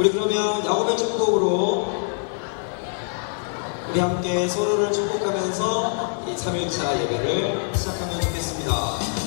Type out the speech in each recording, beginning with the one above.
우리 그러면 야곱의 축복으로 우리 함께 서로를 축복하면서 이 3일차 예배를 시작하면 좋겠습니다.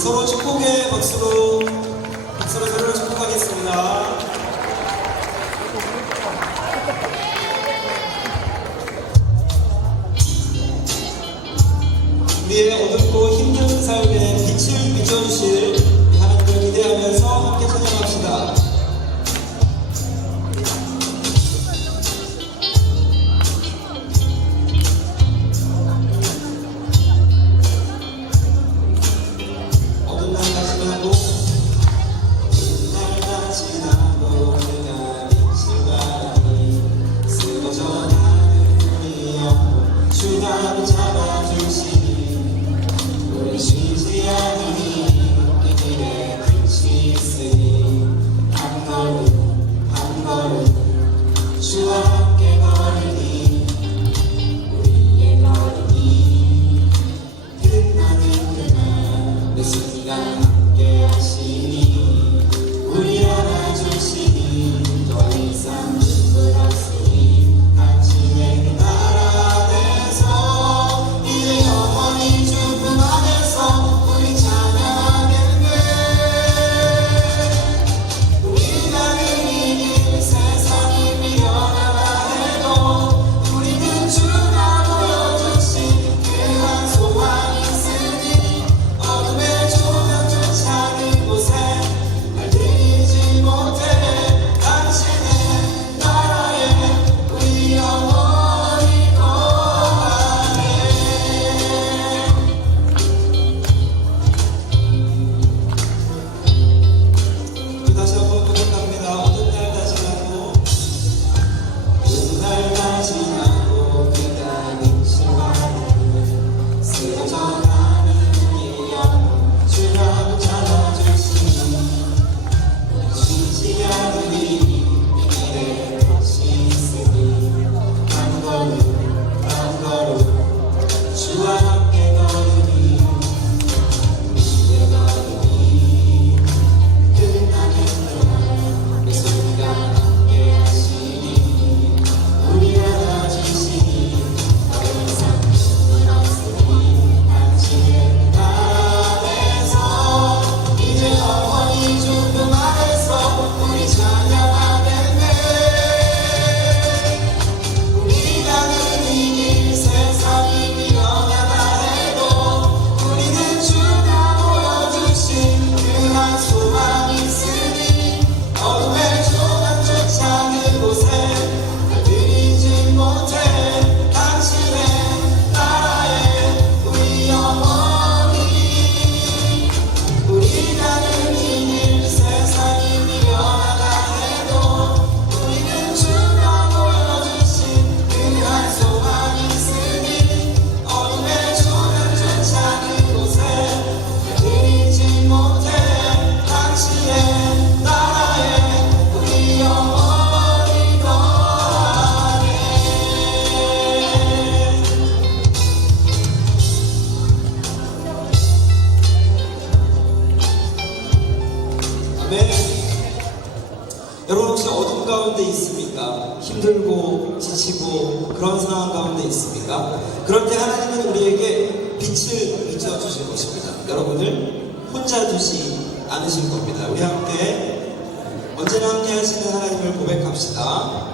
서로 축복의 박수로 서로를 축복하겠습니다. 우리의 어둡고 힘든 삶에 빛을 비춰주실 하나님을 기대하면서 함께 찬양합시다. 아멘. 여러분 혹시 어둠 가운데 있습니까? 힘들고 지치고 그런 상황 가운데 있습니까? 그럴 때 하나님은 우리에게 빛을 비춰주실 것입니다. 여러분을 혼자 두지 않으실 겁니다. 우리 함께 언제나 함께 하시는 하나님을 고백합시다.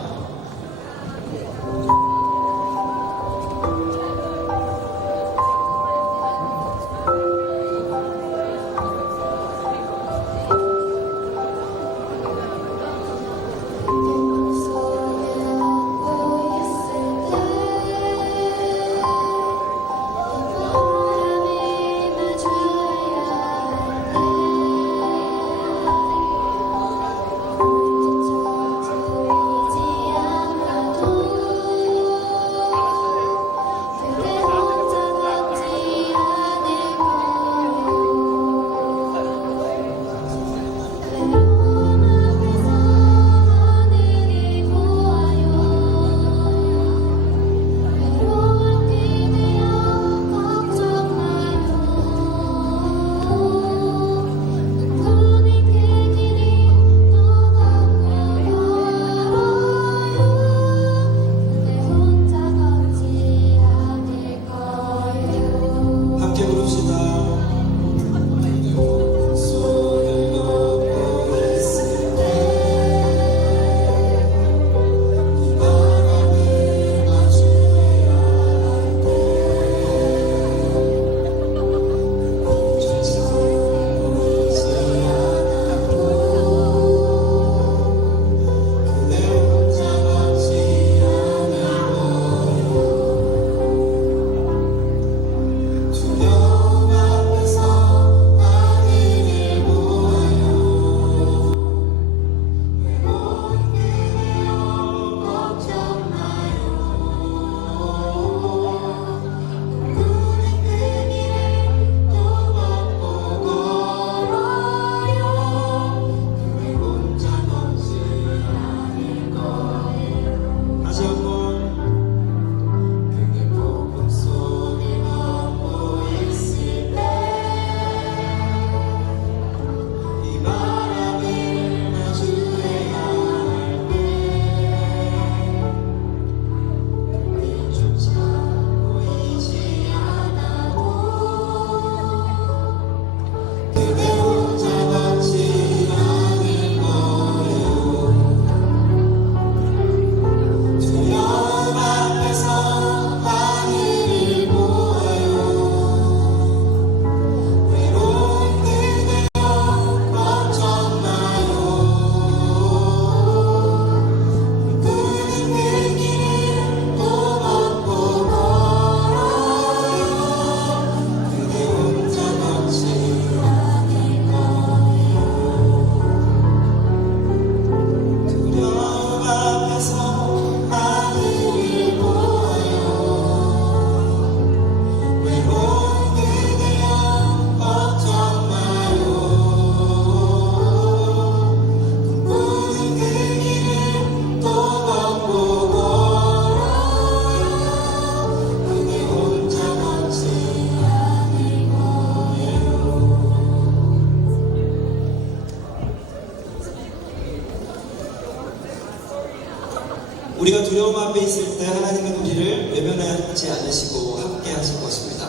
우리가 두려움 앞에 있을 때 하나님은 우리를 외면하지 않으시고 함께 하실 것입니다.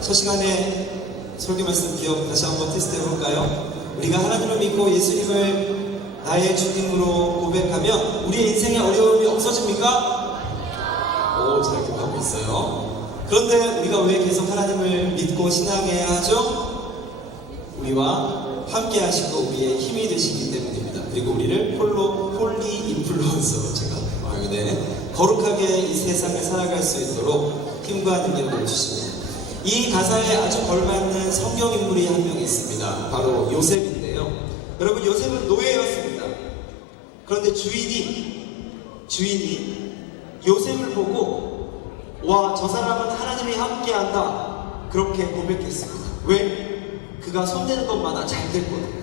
첫 시간에 설교 말씀 기억 다시 한번 테스트 해볼까요? 우리가 하나님을 믿고 예수님을 나의 주님으로 고백하면 우리의 인생에 어려움이 없어집니까? 오, 잘 기억하고 있어요. 그런데 우리가 왜 계속 하나님을 믿고 신앙해야 하죠? 우리와 함께 하시고 우리의 힘이 되시기 때문입니다. 그리고 우리를 홀리 인플루언서, 제가 거룩하게 이 세상을 살아갈 수 있도록 힘과 능력을 주십니다. 이 가사에 아주 걸맞는 성경 인물이 한 명 있습니다. 바로 요셉인데요. 여러분, 요셉은 노예였습니다. 그런데 주인이 요셉을 보고 와, 저 사람은 하나님이 함께한다, 그렇게 고백했습니다. 왜? 그가 손대는 것마다 잘 됐거든요.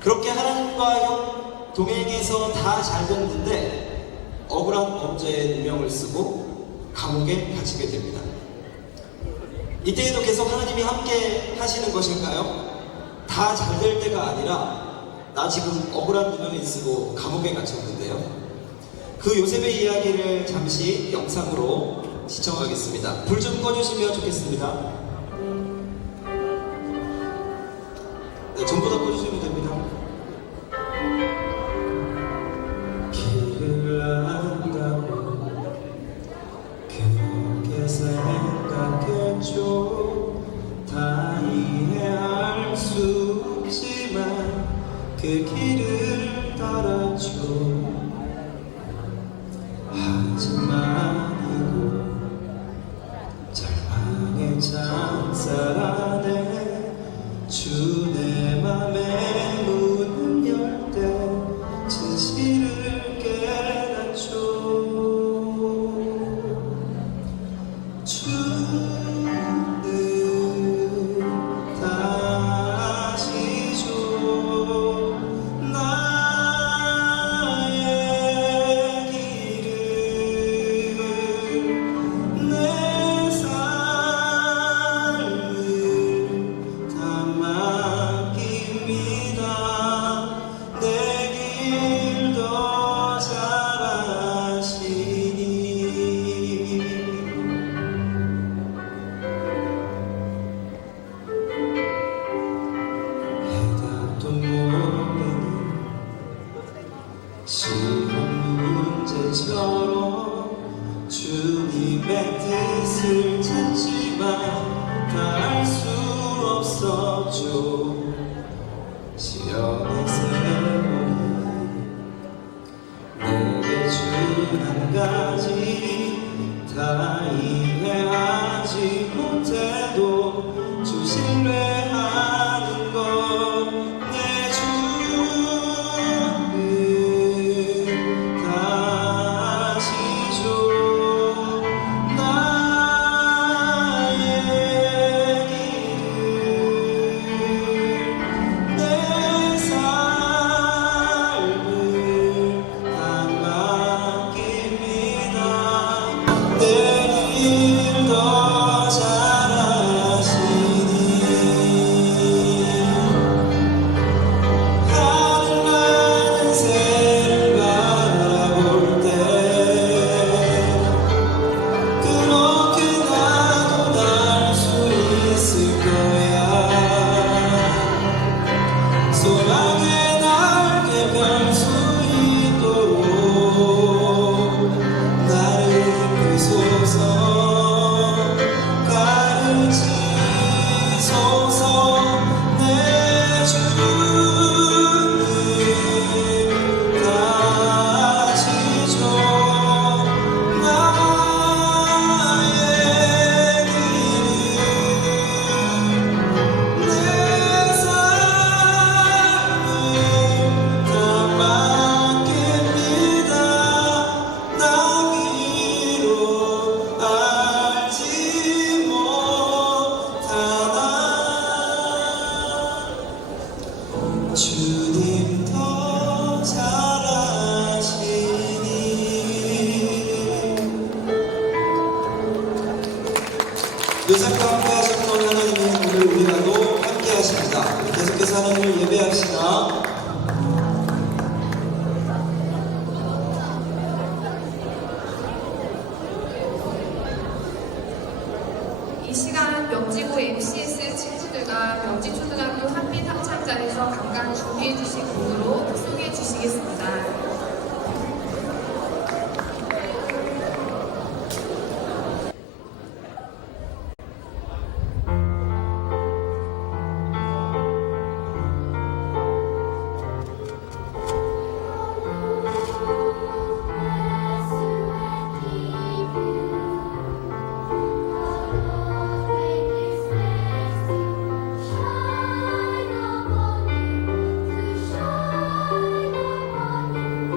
그렇게 하나님과 동행해서 다 잘 됐는데 억울한 범죄에 누명을 쓰고 감옥에 갇히게 됩니다. 이때에도 계속 하나님이 함께 하시는 것일까요? 다 잘 될 때가 아니라 나 지금 억울한 누명을 쓰고 감옥에 갇혔는데요. 그 요셉의 이야기를 잠시 영상으로 시청하겠습니다. 불 좀 꺼주시면 좋겠습니다. 네, 전부 다 꺼주시면 됩니다. 길을 안다고 그렇게 생각했죠. 다 이해할 수 없지만 그 길을 따랐죠. 하지만 이곳 절망의 창살 안에 주 내 맘에 문을 열 때 진실을 깨닫죠. 주는 다시 줘 나의 길을 내 삶을 다 맡깁니다. 내 길 더 잘 아시니 해답도 모르는 시험 문제처럼 주님의 뜻을 찾지만 다 알 수 없었죠. 시험의 세월이 내게 준 한 가지 다 이해하지 못해도 주 신뢰하는 것 내 주는 다시 줘 나의 길을 내 삶을 다 맡깁니다. 내 길 더 잘 아시니 하늘 많은 새를 바라볼 때 그렇게 나도 날 수 있을 거야. 소망의 날개 펼 수 있도록 나를 이끄소서. 가르치소서. 내 주님 다시 줘 나의 길을 내 삶을 다 맡깁니다. 나기로 알지 못하나 주님 더 잘 아시니. 요셉과 함께 하셨던 하나님은 오늘 우리와도 함께 하십니다. 계속해서 하나님을 예배합시다. 이 시간 명지고 MCS 친구들과 명지초등학교 한빛 합창단에서 각각 준비해 주신 곡으로 소개해 주시겠습니다. Shine upon you.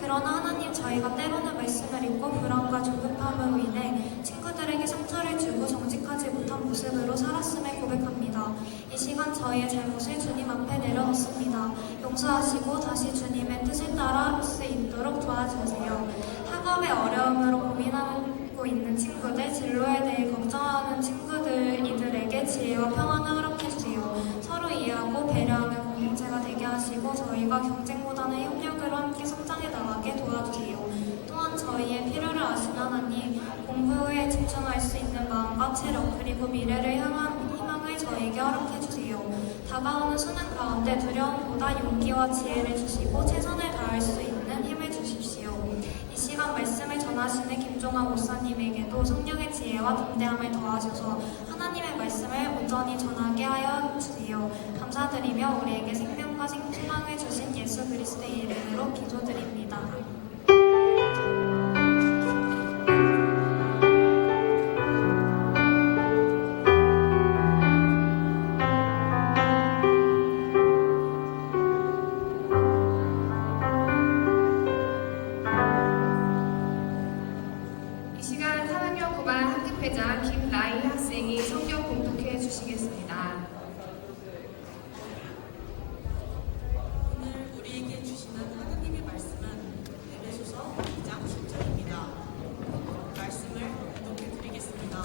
그러나 하나님, 저희가 때로는 말씀을 읽고 불안과 조급함으로 인해 친구들에게 상처를 주고 정직하지 못한 모습으로 살았음을 고백합니다. 이 시간 저희의 잘못을 주님 앞에 내려놓습니다. 용서하시고 다시 주님의 뜻을 따라 할 수 있도록 도와주세요. 학업의 어려움으로 고민하고 있는 친구들, 진로에 대해 걱정하는 친구들, 이들에게 지혜와 평안을 허락해 주세요. 서로 이해하고 배려하는 공동체가 되게 하시고 저희가 경쟁보다는 협력으로 함께 성장해 나가게 도와주세요. 또한 저희의 필요를 아시는 하나님, 공부에 집중할 수 있는 마음과 체력, 그리고 미래를 향한 희망을 저에게 허락해 주세요. 다가오는 수능 가운데 두려움보다 용기와 지혜를 주시고 최선을 다할 수 있는 힘을 주십시오. 이 시간 말씀을 전하시는 김종아 목사님에게도 성령의 지혜와 담대함을 더하셔서 하나님의 말씀을 온전히 전하게 하여 주세요. 감사드리며 우리에게 생명과 생명을 주신 예수 그리스도의 이름으로 기도드립니다. 이 시간 3학년 9반 학급회장 김라희 학생이 성경 공독해 주시겠습니다. 오늘 우리에게 주시는 하나님의 말씀은 에베소서 2장 10절입니다. 말씀을 공독해 드리겠습니다.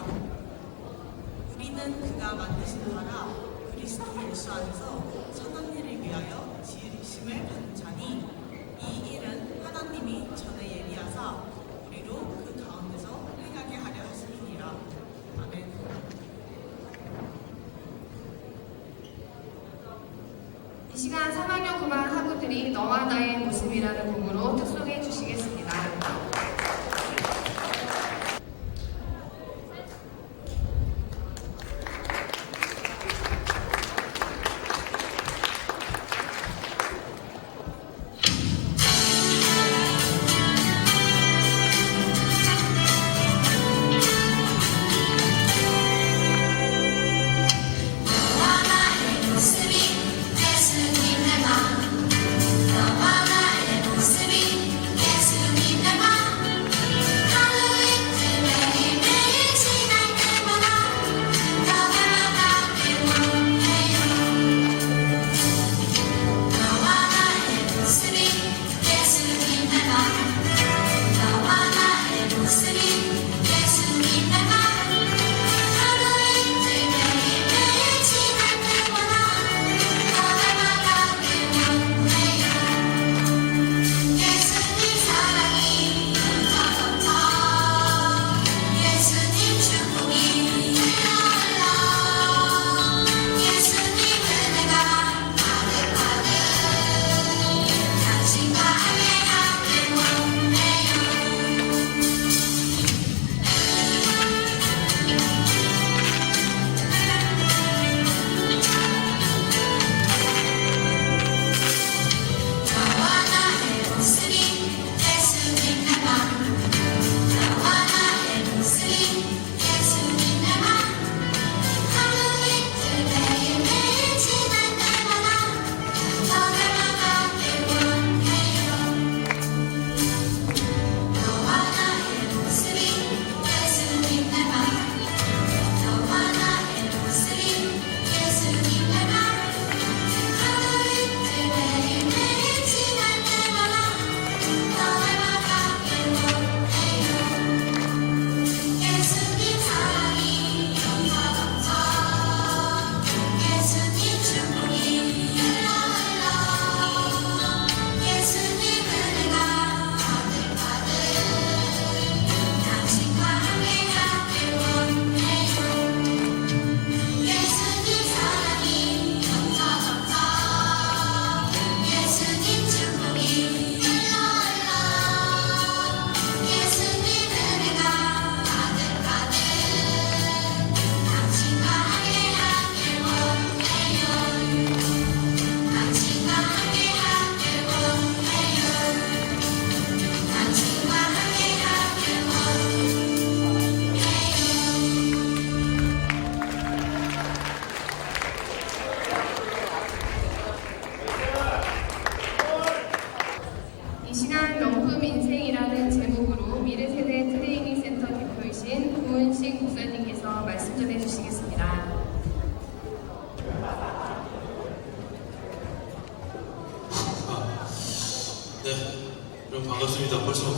우리는 그가 만드신 바라 그리스도 예수 안에서 선한 일을 위하여 지으심을 받은 자니 이 일은 하나님이 전에 예비하사 우리로 그 가운데서 행하게 하려 하심이니라. 아멘. 이 시간 3학년 9반 학우들이 너와 나의 모습이라는 곡으로 특송해 주시겠습니다. 너와 나의 모습이 예수님의 마음 너와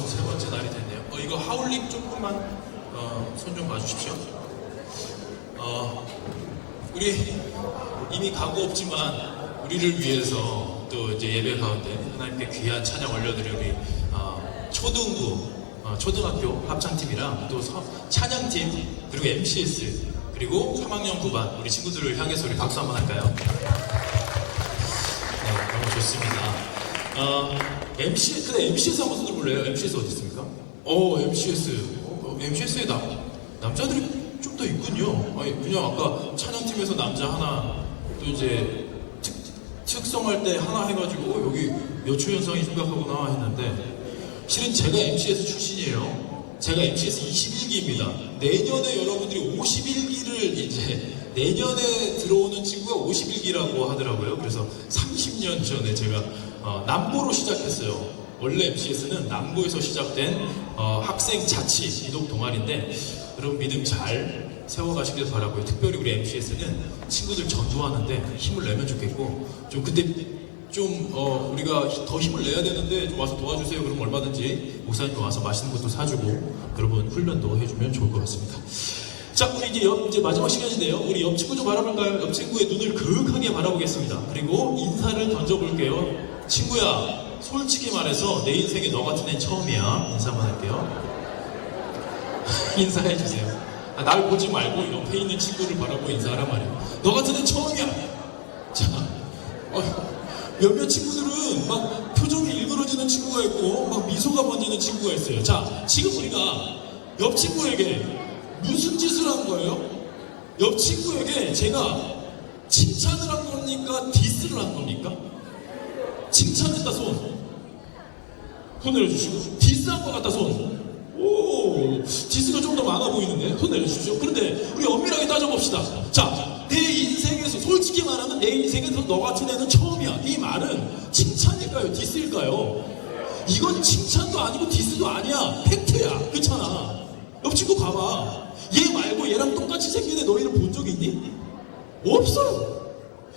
세 번째 날이 됐네요. 이거 하울링 조금만 손 좀 봐주십시오. 우리 이미 각오 없지만 우리를 위해서 또 이제 예배 가운데 하나님께 귀한 찬양 올려드릴 우리 초등학교 합창팀이랑 또 찬양팀 그리고 MCS 그리고 3학년 9반 우리 친구들을 향해서 우리 박수 한번 할까요? 네, 너무 좋습니다. 근데 MCS 한번 손 들어볼래요? MCS 어디 있습니까? MCS에 남자들이 좀 더 있군요. 아니, 그냥 아까 찬양팀에서 남자 하나, 또 이제 특성할 때 하나 해가지고 여기 여초현상이 생각하구나 했는데 실은 제가 MCS 출신이에요. 제가 MCS 21기입니다. 내년에 여러분들이 51기를 이제 내년에 들어오는 친구가 51기라고 하더라고요. 그래서 30년 전에 제가 남보로 시작했어요. 원래 MCS는 남보에서 시작된 학생 자치 이동 동아리인데 여러분 믿음 잘 세워가시길 바라고요. 특별히 우리 MCS는 친구들 전도하는데 힘을 내면 좋겠고 좀 그때 좀 우리가 더 힘을 내야 되는데 좀 와서 도와주세요. 그럼 얼마든지 목사님 와서 맛있는 것도 사주고 여러분 훈련도 해주면 좋을 것 같습니다. 자, 우리 이제 마지막 시간인데요. 우리 옆 친구 좀 바라볼까요? 옆 친구의 눈을 그윽하게 바라보겠습니다. 그리고 인사를 던져볼게요. 친구야, 솔직히 말해서 내 인생에 너 같은 애는 처음이야. 인사만 할게요. 인사해주세요. 날 보지 말고 옆에 있는 친구를 바라보고 인사하란 말이에요. 너 같은 애는 처음이야. 자, 몇몇 친구들은 막 표정이 일그러지는 친구가 있고 막 미소가 번지는 친구가 있어요. 자, 지금 우리가 옆 친구에게 무슨 짓을 한 거예요? 옆 친구에게 제가 칭찬을 한 겁니까? 디스를 한 겁니까? 칭찬했다 손 내려주시고, 디스한 것 같다 손. 오, 디스가 좀 더 많아 보이는데 손 내려주십시오. 그런데 우리 엄밀하게 따져봅시다. 자, 내 인생에서 솔직히 말하면 내 인생에서 너 같은 애는 처음이야. 이 말은 칭찬일까요? 디스일까요? 이건 칭찬도 아니고 디스도 아니야. 팩트야. 그렇잖아. 옆 친구 봐봐. 얘 말고 얘랑 똑같이 생긴 애 너희는 본 적 있니? 없어.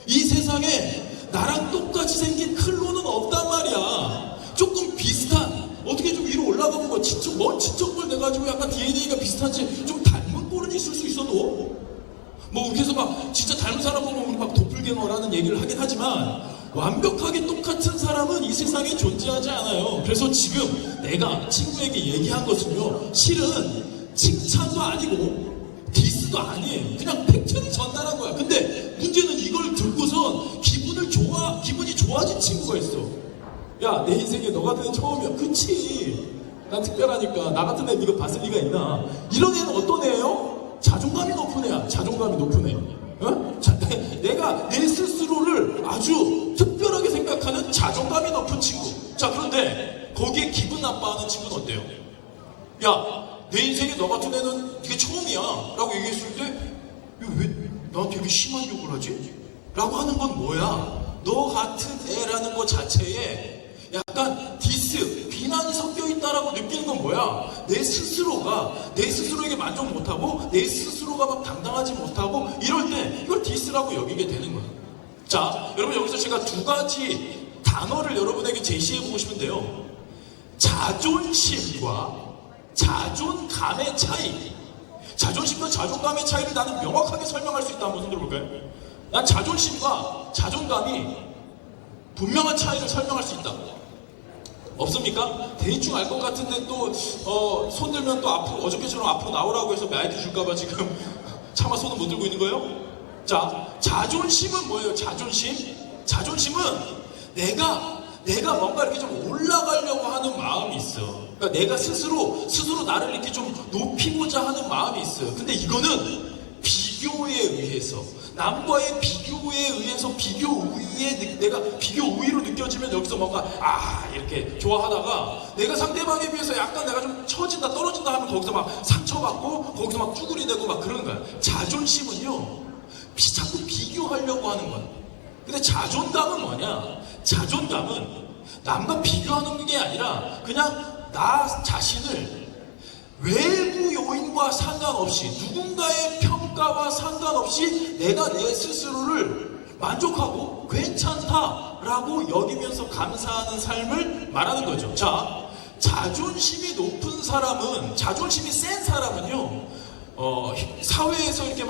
이 세상에 나랑 똑같이 생긴 클론은 없단 말이야. 조금 비슷한, 어떻게 좀 위로 올라가면 뭐 먼 친척을 내가지고 약간 DNA가 비슷한지 좀 닮은 꼴은 있을 수 있어도 뭐 그래서 막 진짜 닮은 사람 보면 우리 막 도플갱어라는 얘기를 하긴 하지만 완벽하게 똑같은 사람은 이 세상에 존재하지 않아요. 그래서 지금 내가 친구에게 얘기한 것은요, 실은 칭찬도 아니고 디스도 아니에요. 그냥 팩트를 전달한 거야. 근데 문제는 이걸 듣고선 기분이 좋아진 친구가 있어. 야, 내 인생에 너 같은 애 처음이야. 그치? 난 특별하니까 나 같은 애 네가 봤을 리가 있나? 이런 애는 어떤 애예요? 자존감이 높은 애야. 자존감이 높은 애. 어? 내가 내 스스로를 아주 특별하게 생각하는 자존감이 높은 친구. 자, 그런데 거기에 기분 나빠하는 친구는 어때요? 야, 내 인생에 너 같은 애는 이게 처음이야 라고 얘기했을 때 왜 나한테 이렇게 심한 욕을 하지? 라고 하는 건 뭐야? 너 같은 애라는 것 자체에 약간 디스, 비난이 섞여 있다라고 느끼는 건 뭐야? 내 스스로에게 만족 못하고 내 스스로가 막 당당하지 못하고 이럴 때 이걸 디스라고 여기게 되는 거야. 자, 여러분 여기서 제가 두 가지 단어를 여러분에게 제시해보고 싶은데요. 자존심과 자존감의 차이. 자존심과 자존감의 차이를 나는 명확하게 설명할 수 있다. 한번 손 들어볼까요? 난 자존심과 자존감이 분명한 차이를 설명할 수 있다. 없습니까? 대충 알 것 같은데 또 손 들면 또 앞으로 어저께처럼 앞으로 나오라고 해서 마이크 줄까봐 지금 차마 손을 못 들고 있는 거예요? 자, 자존심은 뭐예요? 자존심은 내가 뭔가 이렇게 좀 올라가려고 하는 마음이 있어. 그러니까 내가 스스로 나를 이렇게 좀 높이고자 하는 마음이 있어요. 근데 이거는 비교에 의해서, 남과의 비교에 의해서 내가 비교 우위로 느껴지면 여기서 뭔가 이렇게 좋아하다가 내가 상대방에 비해서 약간 내가 좀 처진다 떨어진다 하면 거기서 막 상처받고 거기서 막 쭈구리대고 막 그러는 거야. 자존심은요, 자꾸 비교하려고 하는 거야. 근데 자존감은 뭐냐? 자존감은 남과 비교하는 게 아니라 그냥 나 자신을 외부 요인과 상관없이, 누군가의 평가와 상관없이 내가 내 스스로를 만족하고 괜찮다라고 여기면서 감사하는 삶을 말하는 거죠. 자, 자존심이 높은 사람은, 자존심이 센 사람은요, 사회에서 이렇게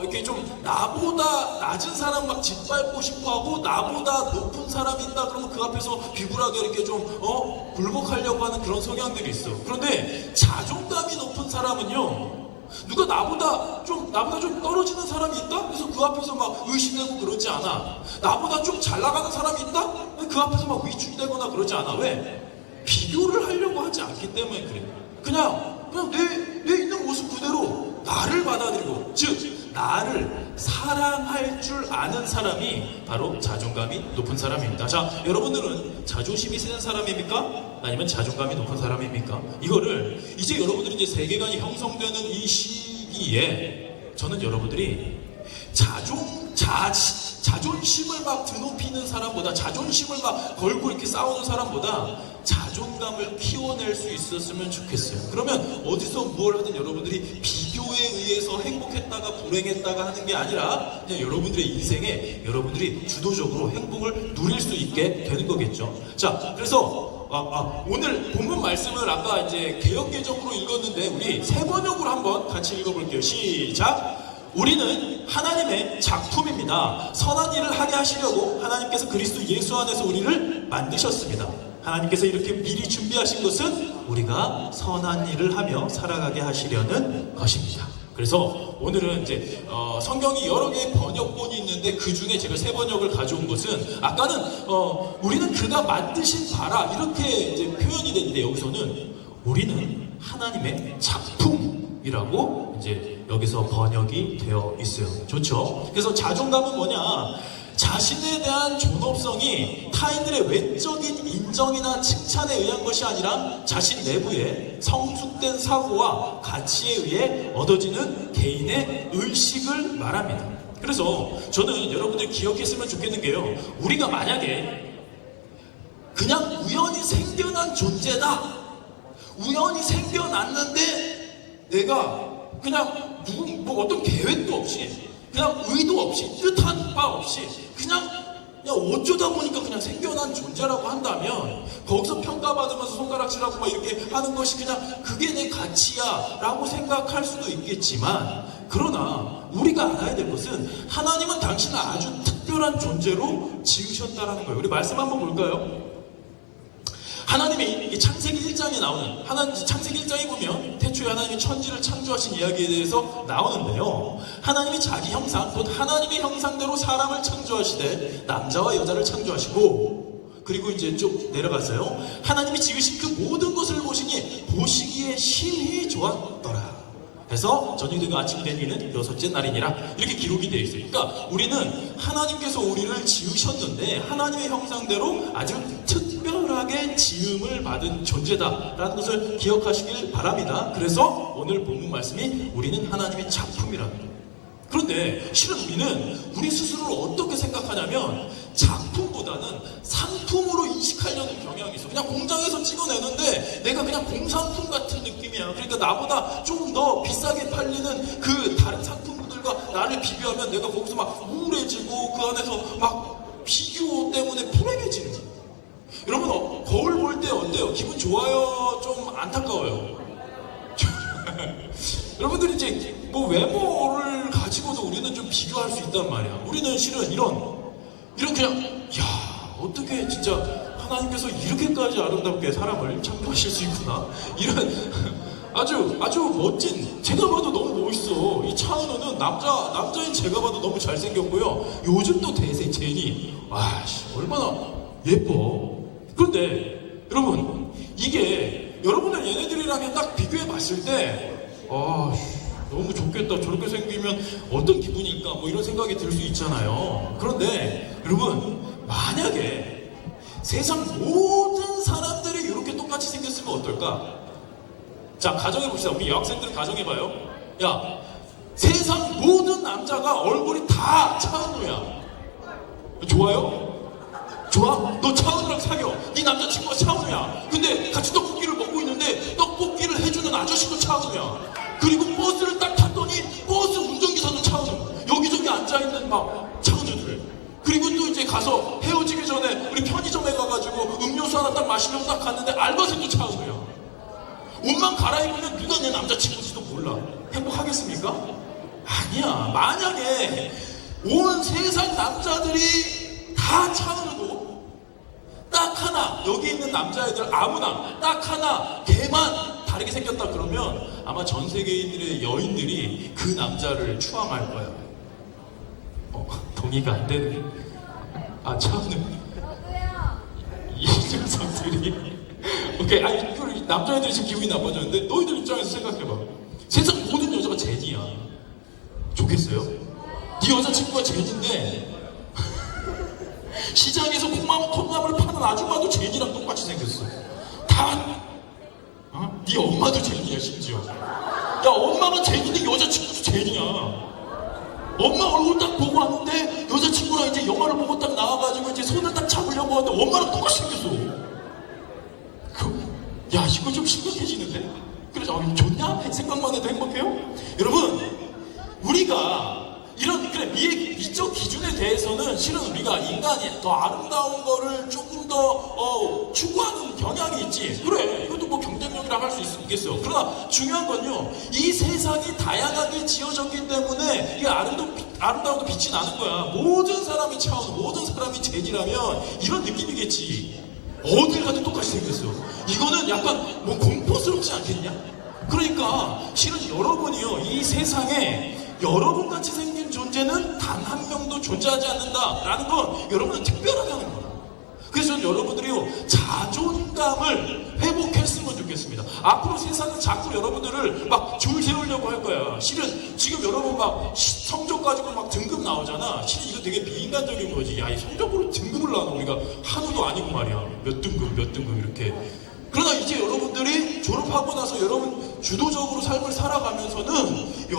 이렇게 좀 나보다 낮은 사람 막 짓밟고 싶어 하고, 나보다 높은 사람이 있다 그러면 그 앞에서 비굴하게 이렇게 좀, 굴복하려고 하는 그런 성향들이 있어. 그런데 자존감이 높은 사람은요, 누가 나보다 좀 떨어지는 사람이 있다? 그래서 그 앞에서 막 의심되고 그러지 않아. 나보다 좀 잘 나가는 사람이 있다? 그 앞에서 막 위축되거나 그러지 않아. 왜? 비교를 하려고 하지 않기 때문에 그래. 그냥 내 있는 모습 그대로 나를 받아들이고, 즉 나를 사랑할 줄 아는 사람이 바로 자존감이 높은 사람입니다. 자, 여러분들은 자존심이 센 사람입니까? 아니면 자존감이 높은 사람입니까? 이거를 이제 여러분들이 이제 세계관이 형성되는 이 시기에 저는 여러분들이 자존심을 막 드높이는 사람보다, 자존심을 막 걸고 이렇게 싸우는 사람보다 자존감을 키워낼 수 있었으면 좋겠어요. 그러면 어디서 뭘 하든 여러분들이 비교에 의해서 행복했다가 불행했다가 하는 게 아니라 그냥 여러분들의 인생에 여러분들이 주도적으로 행복을 누릴 수 있게 되는 거겠죠. 자, 그래서 오늘 본문 말씀을 아까 이제 개역개정으로 읽었는데 우리 세 번역으로 한번 같이 읽어볼게요. 시작! 우리는 하나님의 작품입니다. 선한 일을 하게 하시려고 하나님께서 그리스도 예수 안에서 우리를 만드셨습니다. 하나님께서 이렇게 미리 준비하신 것은 우리가 선한 일을 하며 살아가게 하시려는 것입니다. 그래서 오늘은 이제 성경이 여러 개의 번역본이 있는데 그 중에 제가 세 번역을 가져온 것은, 아까는 우리는 그가 만드신 바라 이렇게 이제 표현이 됐는데, 여기서는 우리는 하나님의 작품이라고 이제 여기서 번역이 되어 있어요. 좋죠? 그래서 자존감은 뭐냐? 자신에 대한 존엄성이 타인들의 외적인 인정이나 칭찬에 의한 것이 아니라 자신 내부의 성숙된 사고와 가치에 의해 얻어지는 개인의 의식을 말합니다. 그래서 저는 여러분들 기억했으면 좋겠는 게요, 우리가 만약에 그냥 우연히 생겨난 존재다, 우연히 생겨났는데 내가 그냥 어떤 계획도 없이, 그냥 의도 없이, 뜻한 바 없이 그냥 어쩌다 보니까 그냥 생겨난 존재라고 한다면, 거기서 평가받으면서 손가락질하고 막 이렇게 하는 것이 그냥 그게 내 가치야 라고 생각할 수도 있겠지만, 그러나 우리가 알아야 될 것은 하나님은 당신을 아주 특별한 존재로 지으셨다라는 거예요. 우리 말씀 한번 볼까요? 하나님이 이 창세기 1장에 나오는, 창세기 1장에 보면 태초에 하나님이 천지를 창조하신 이야기에 대해서 나오는데요, 하나님이 자기 형상, 곧 하나님의 형상대로 사람을 창조하시되 남자와 여자를 창조하시고, 그리고 이제 쭉 내려갔어요. 하나님이 지으신 그 모든 것을 보시니 보시기에 심히 좋았더라. 그래서 저녁이 되고 아침이 된 이는 여섯째 날이니라, 이렇게 기록이 되어 있어요. 그러니까 우리는 하나님께서 우리를 지으셨는데 하나님의 형상대로 아주 특별하게 지음을 받은 존재다라는 것을 기억하시길 바랍니다. 그래서 오늘 본문 말씀이 우리는 하나님의 작품이라는 거예요. 그런데 실은 우리는 우리 스스로를 어떻게 생각하냐면, 작품보다는 상품으로 인식하려는 경향이 있어. 그냥 공장에서 찍어내는데 내가 그냥 공산품 같은 느낌이야. 그러니까 나보다 좀 더 비싸게 팔리는 그 다른 상품들과 나를 비교하면 내가 거기서 막 우울해지고 그 안에서 막 비교 때문에 불행해지는 거야. 여러분, 거울 볼 때 어때요? 기분 좋아요? 좀 안타까워요? 여러분들이 이제 뭐 외모를 가지고도 우리는 좀 비교할 수 있단 말이야. 우리는 실은 이런 그냥, 야, 어떻게 진짜 하나님께서 이렇게까지 아름답게 사람을 창조하실 수 있구나, 이런 아주 멋진, 제가 봐도 너무 멋있어. 이 차은우는 남자인 제가 봐도 너무 잘생겼고요, 요즘 또 대세 제니, 와, 얼마나 예뻐. 그런데 여러분, 이게 여러분들 얘네들이랑 딱 비교해 봤을 때, 너무 좋겠다, 저렇게 생기면 어떤 기분일까, 뭐 이런 생각이 들 수 있잖아요. 그런데 여러분, 만약에 세상 모든 사람들이 이렇게 똑같이 생겼으면 어떨까? 자, 가정해봅시다. 우리 여학생들 가정해봐요. 야, 세상 모든 남자가 얼굴이 다 차은우야. 좋아요? 좋아? 너 차은우랑 사겨. 네 남자친구가 차은우야. 근데 같이 떡볶이를 먹고 있는데 떡볶이를 해주는 아저씨도 차은우야. 그리고 버스를 딱 탔더니 버스 운전기사도 차은우. 여기저기 앉아있는 막 차은우들. 그리고 또 이제 가서 헤어지기 전에 우리 편의점에 가가지고 음료수 하나 딱 마시려고 딱 갔는데 알바생도 차서야. 옷만 갈아입으면 누가 내 남자친구인지도 몰라. 행복하겠습니까? 아니야. 만약에 온 세상 남자들이 다 차은우고 딱 하나, 여기 있는 남자애들 아무나 딱 하나 걔만 다르게 생겼다 그러면 아마 전 세계인들의 여인들이 그 남자를 추앙할 거야. 동의가 안 되네. 차은우 이 녀석들이 오케이. 아니, 남자애들이 지금 기분이 나빠졌는데 너희들 입장에서 생각해봐. 세상 모든 여자가 제니야. 좋겠어요? 네 여자친구가 제니인데 시장에서 콩나물을 파는 아줌마도 제니랑 똑같이 생겼어. 네 엄마도 제니야 심지어. 야, 엄마가 제니인데 여자친구도 제니야. 엄마 얼굴 딱 보고 왔는데 여자친구랑 이제 영화를 보고 딱 나와가지고 이제 손을 딱 잡으려고 하는데 엄마랑 똑같이 생겼어. 야, 이거 좀 심각해지는데? 그래서 좋냐? 생각만 해도 행복해요? 여러분, 우리가 이런 미적 기준에 대해서는 실은 우리가 인간이 더 아름다운 거를 조금 더 추구하는 경향이 있지. 그래, 이것도 뭐 경쟁력이라 할 수 있겠어요. 그러나 중요한 건요, 이 세상이 다양하게 지어졌기 때문에 이 아름다움도 빛이 나는 거야. 모든 사람이 차오는, 모든 사람이 제니라면 이런 느낌이겠지. 어딜 가도 똑같이 생겼어. 이거는 약간 뭐 공포스럽지 않겠냐? 그러니까 실은 여러분이요, 이 세상에 여러분같이 생긴 존재는 단 한 명도 존재하지 않는다라는 건 여러분은 특별하다는 거야. 그래서 여러분들이요, 자존감을 회복했으면 좋겠습니다. 앞으로 세상은 자꾸 여러분들을 막 줄 세우려고 할 거야. 실은 지금 여러분 막 성적 가지고 막 등급 나오잖아. 실은 이거 되게 비인간적인 거지. 야, 이 성적으로 등급을 나눠. 우리가 한우도 아니고 말이야. 몇 등급 이렇게. 그러나 이제 여러분들이 졸업하고 나서 여러분 주도적으로 삶을 살아가면서는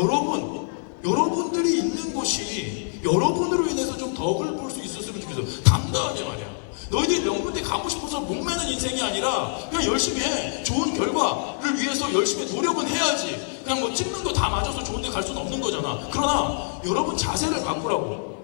여러분들이 있는 곳이 여러분으로 인해서 좀 덕을 볼 수 있었으면 좋겠어. 당당하게 말이야. 너희들이 명문대 가고 싶어서 목매는 인생이 아니라 그냥 열심히 해. 좋은 결과를 위해서 열심히 노력은 해야지. 그냥 뭐 찍는 거 다 맞아서 좋은 데 갈 수는 없는 거잖아. 그러나 여러분 자세를 바꾸라고.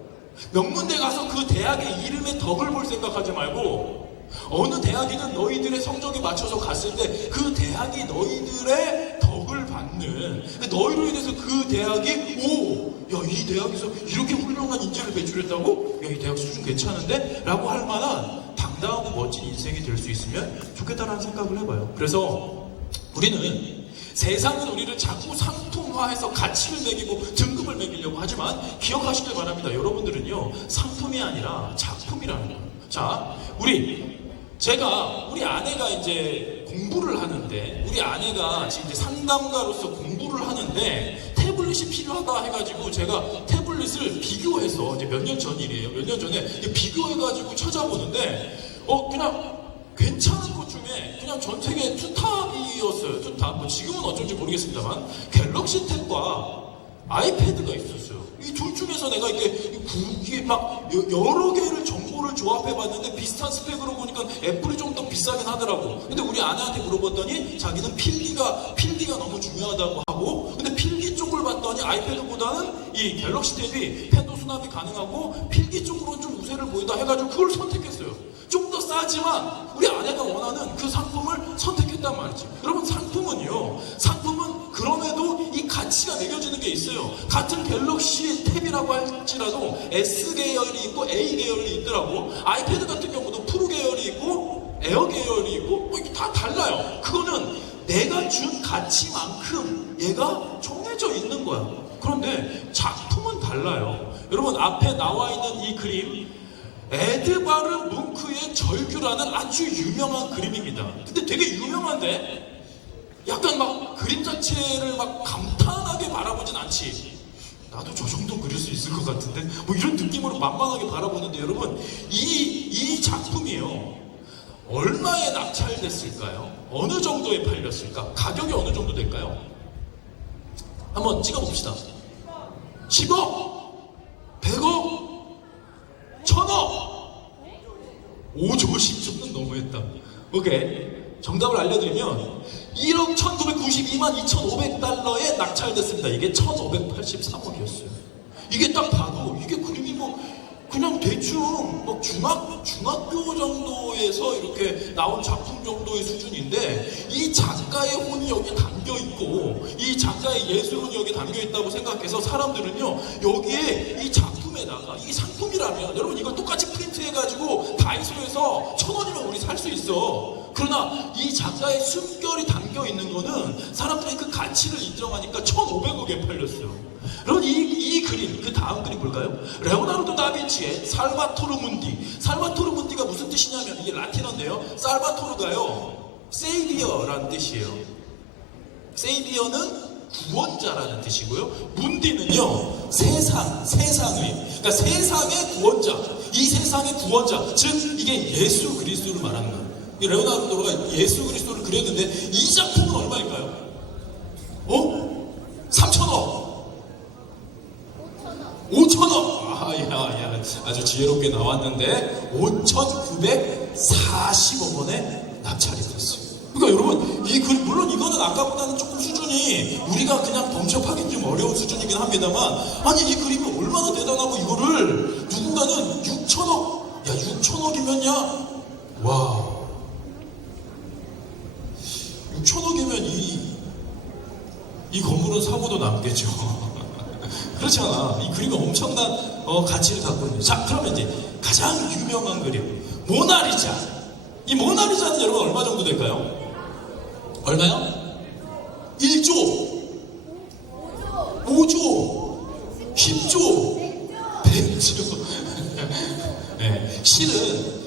명문대 가서 그 대학의 이름에 덕을 볼 생각하지 말고 어느 대학이든 너희들의 성적에 맞춰서 갔을 때 그 대학이 너희들의 덕을 받는, 너희로 인해서 그 대학이 이 대학에서 이렇게 훌륭한 인재를 배출했다고? 야, 이 대학 수준 괜찮은데? 라고 할 만한 당당하고 멋진 인생이 될 수 있으면 좋겠다라는 생각을 해봐요. 그래서 우리는 세상은 우리를 자꾸 상품화해서 가치를 매기고 등급을 매기려고 하지만 기억하시길 바랍니다. 여러분들은요, 상품이 아니라 작품이라는 거예요. 자, 우리 아내가 이제 공부를 하는데, 우리 아내가 지금 이제 상담가로서 공부를 하는데 태블릿이 필요하다 해가지고 제가 태블릿을 비교해서 이제 몇 년 전 일이에요. 몇 년 전에 비교해가지고 찾아보는데 그냥 괜찮은 것 중에 그냥 전 세계 투탑이었어요. 투탑. 뭐 지금은 어쩐지 모르겠습니다만 갤럭시 탭과 아이패드가 있었어요. 이 둘 중에서 내가 이게 막 여러 개를 정보를 조합해봤는데 비슷한 스펙으로 보니까 애플이 좀 더 비싸긴 하더라고. 근데 우리 아내한테 물어봤더니 자기는 필기가 너무 중요하다고 하고, 근데 필기 쪽을 봤더니 아이패드보다는 이 갤럭시 탭이 펜도 수납이 가능하고 필기 쪽으로 좀 우세를 보인다 해가지고 그걸 선택했어요. 좀 더 싸지만 우리 아내가 원하는 그 상품을 선택했단 말이지. 여러분, 상품은 그럼에도 이 가치가 매겨지는 게 있어요. 같은 갤럭시 탭이라고 할지라도 S 계열이 있고 A 계열이 있더라고. 아이패드 같은 경우도 프로 계열이 있고 에어 계열이 있고 이게 다 달라요. 그거는 내가 준 가치만큼 얘가 정해져 있는 거야. 그런데 작품은 달라요. 여러분, 앞에 나와 있는 이 그림, 에드바르 뭉크의 절규라는 아주 유명한 그림입니다. 근데 되게 유명한데 약간 막 그림 자체를 막 감탄하게 바라보진 않지. 나도 저 정도 그릴 수 있을 것 같은데 뭐 이런 느낌으로 만만하게 바라보는데, 여러분, 이 작품이요, 얼마에 낙찰됐을까요? 어느 정도에 팔렸을까? 가격이 어느 정도 될까요? 한번 찍어봅시다. 10억? 100억? 1000억? 5조 10조는 너무했다. 오케이. 정답을 알려드리면 1억 1992만 2,500달러에 낙찰됐습니다. 이게 1,583억이었어요. 이게 딱 봐도 이게 그림이 뭐 그냥 대충 뭐 중학교 정도에서 이렇게 나온 작품 정도의 수준인데 이 작가의 혼이 여기에 담겨 있고 이 작가의 예술혼이 여기에 담겨 있다고 생각해서 사람들은요 여기에 이 작품에다가 이게 상품이라면 여러분 이걸 똑같이 프린트해가지고 다이소에서 1,000원이면 우리 살 수 있어. 그러나 이 작가의 숨결이 담겨 있는 거는 사람들이 그 가치를 인정하니까 1,500억에 팔렸어요. 여러분 이 그림, 그 다음 그림 볼까요? 레오나르도 다빈치의 살바토르 문디. 살바토르 문디가 무슨 뜻이냐면 이게 라틴어인데요. 살바토르가요 세이비어라는 뜻이에요. 세이비어는 구원자라는 뜻이고요. 문디는요 세상의, 그러니까 세상의 구원자, 이 세상의 구원자, 즉 이게 예수 그리스도를 말하는 거예요. 이 레오나르도가 예수 그리스도를 그렸는데 이 작품은 얼마일까요? 3,000억. 5,000억. 야, 아주 지혜롭게 나왔는데 5,940억 원에 낙찰이 됐어요. 그러니까 여러분 이 그림, 물론 이거는 아까보다는 조금 수준이 우리가 그냥 범접하기 좀 어려운 수준이긴 합니다만, 아니 이 그림이 얼마나 대단하고 이거를 누군가는 6,000억, 야 6,000억이면야 와 6,000억이면 이 건물은 사고도 남겠죠. 그렇지 않아. 이 그림은 엄청난 가치를 갖고 있는. 자, 그러면 이제 가장 유명한 그림 모나리자. 이 모나리자는 여러분 얼마 정도 될까요? 얼마요? 1조 5조 10조 100조. 네, 실은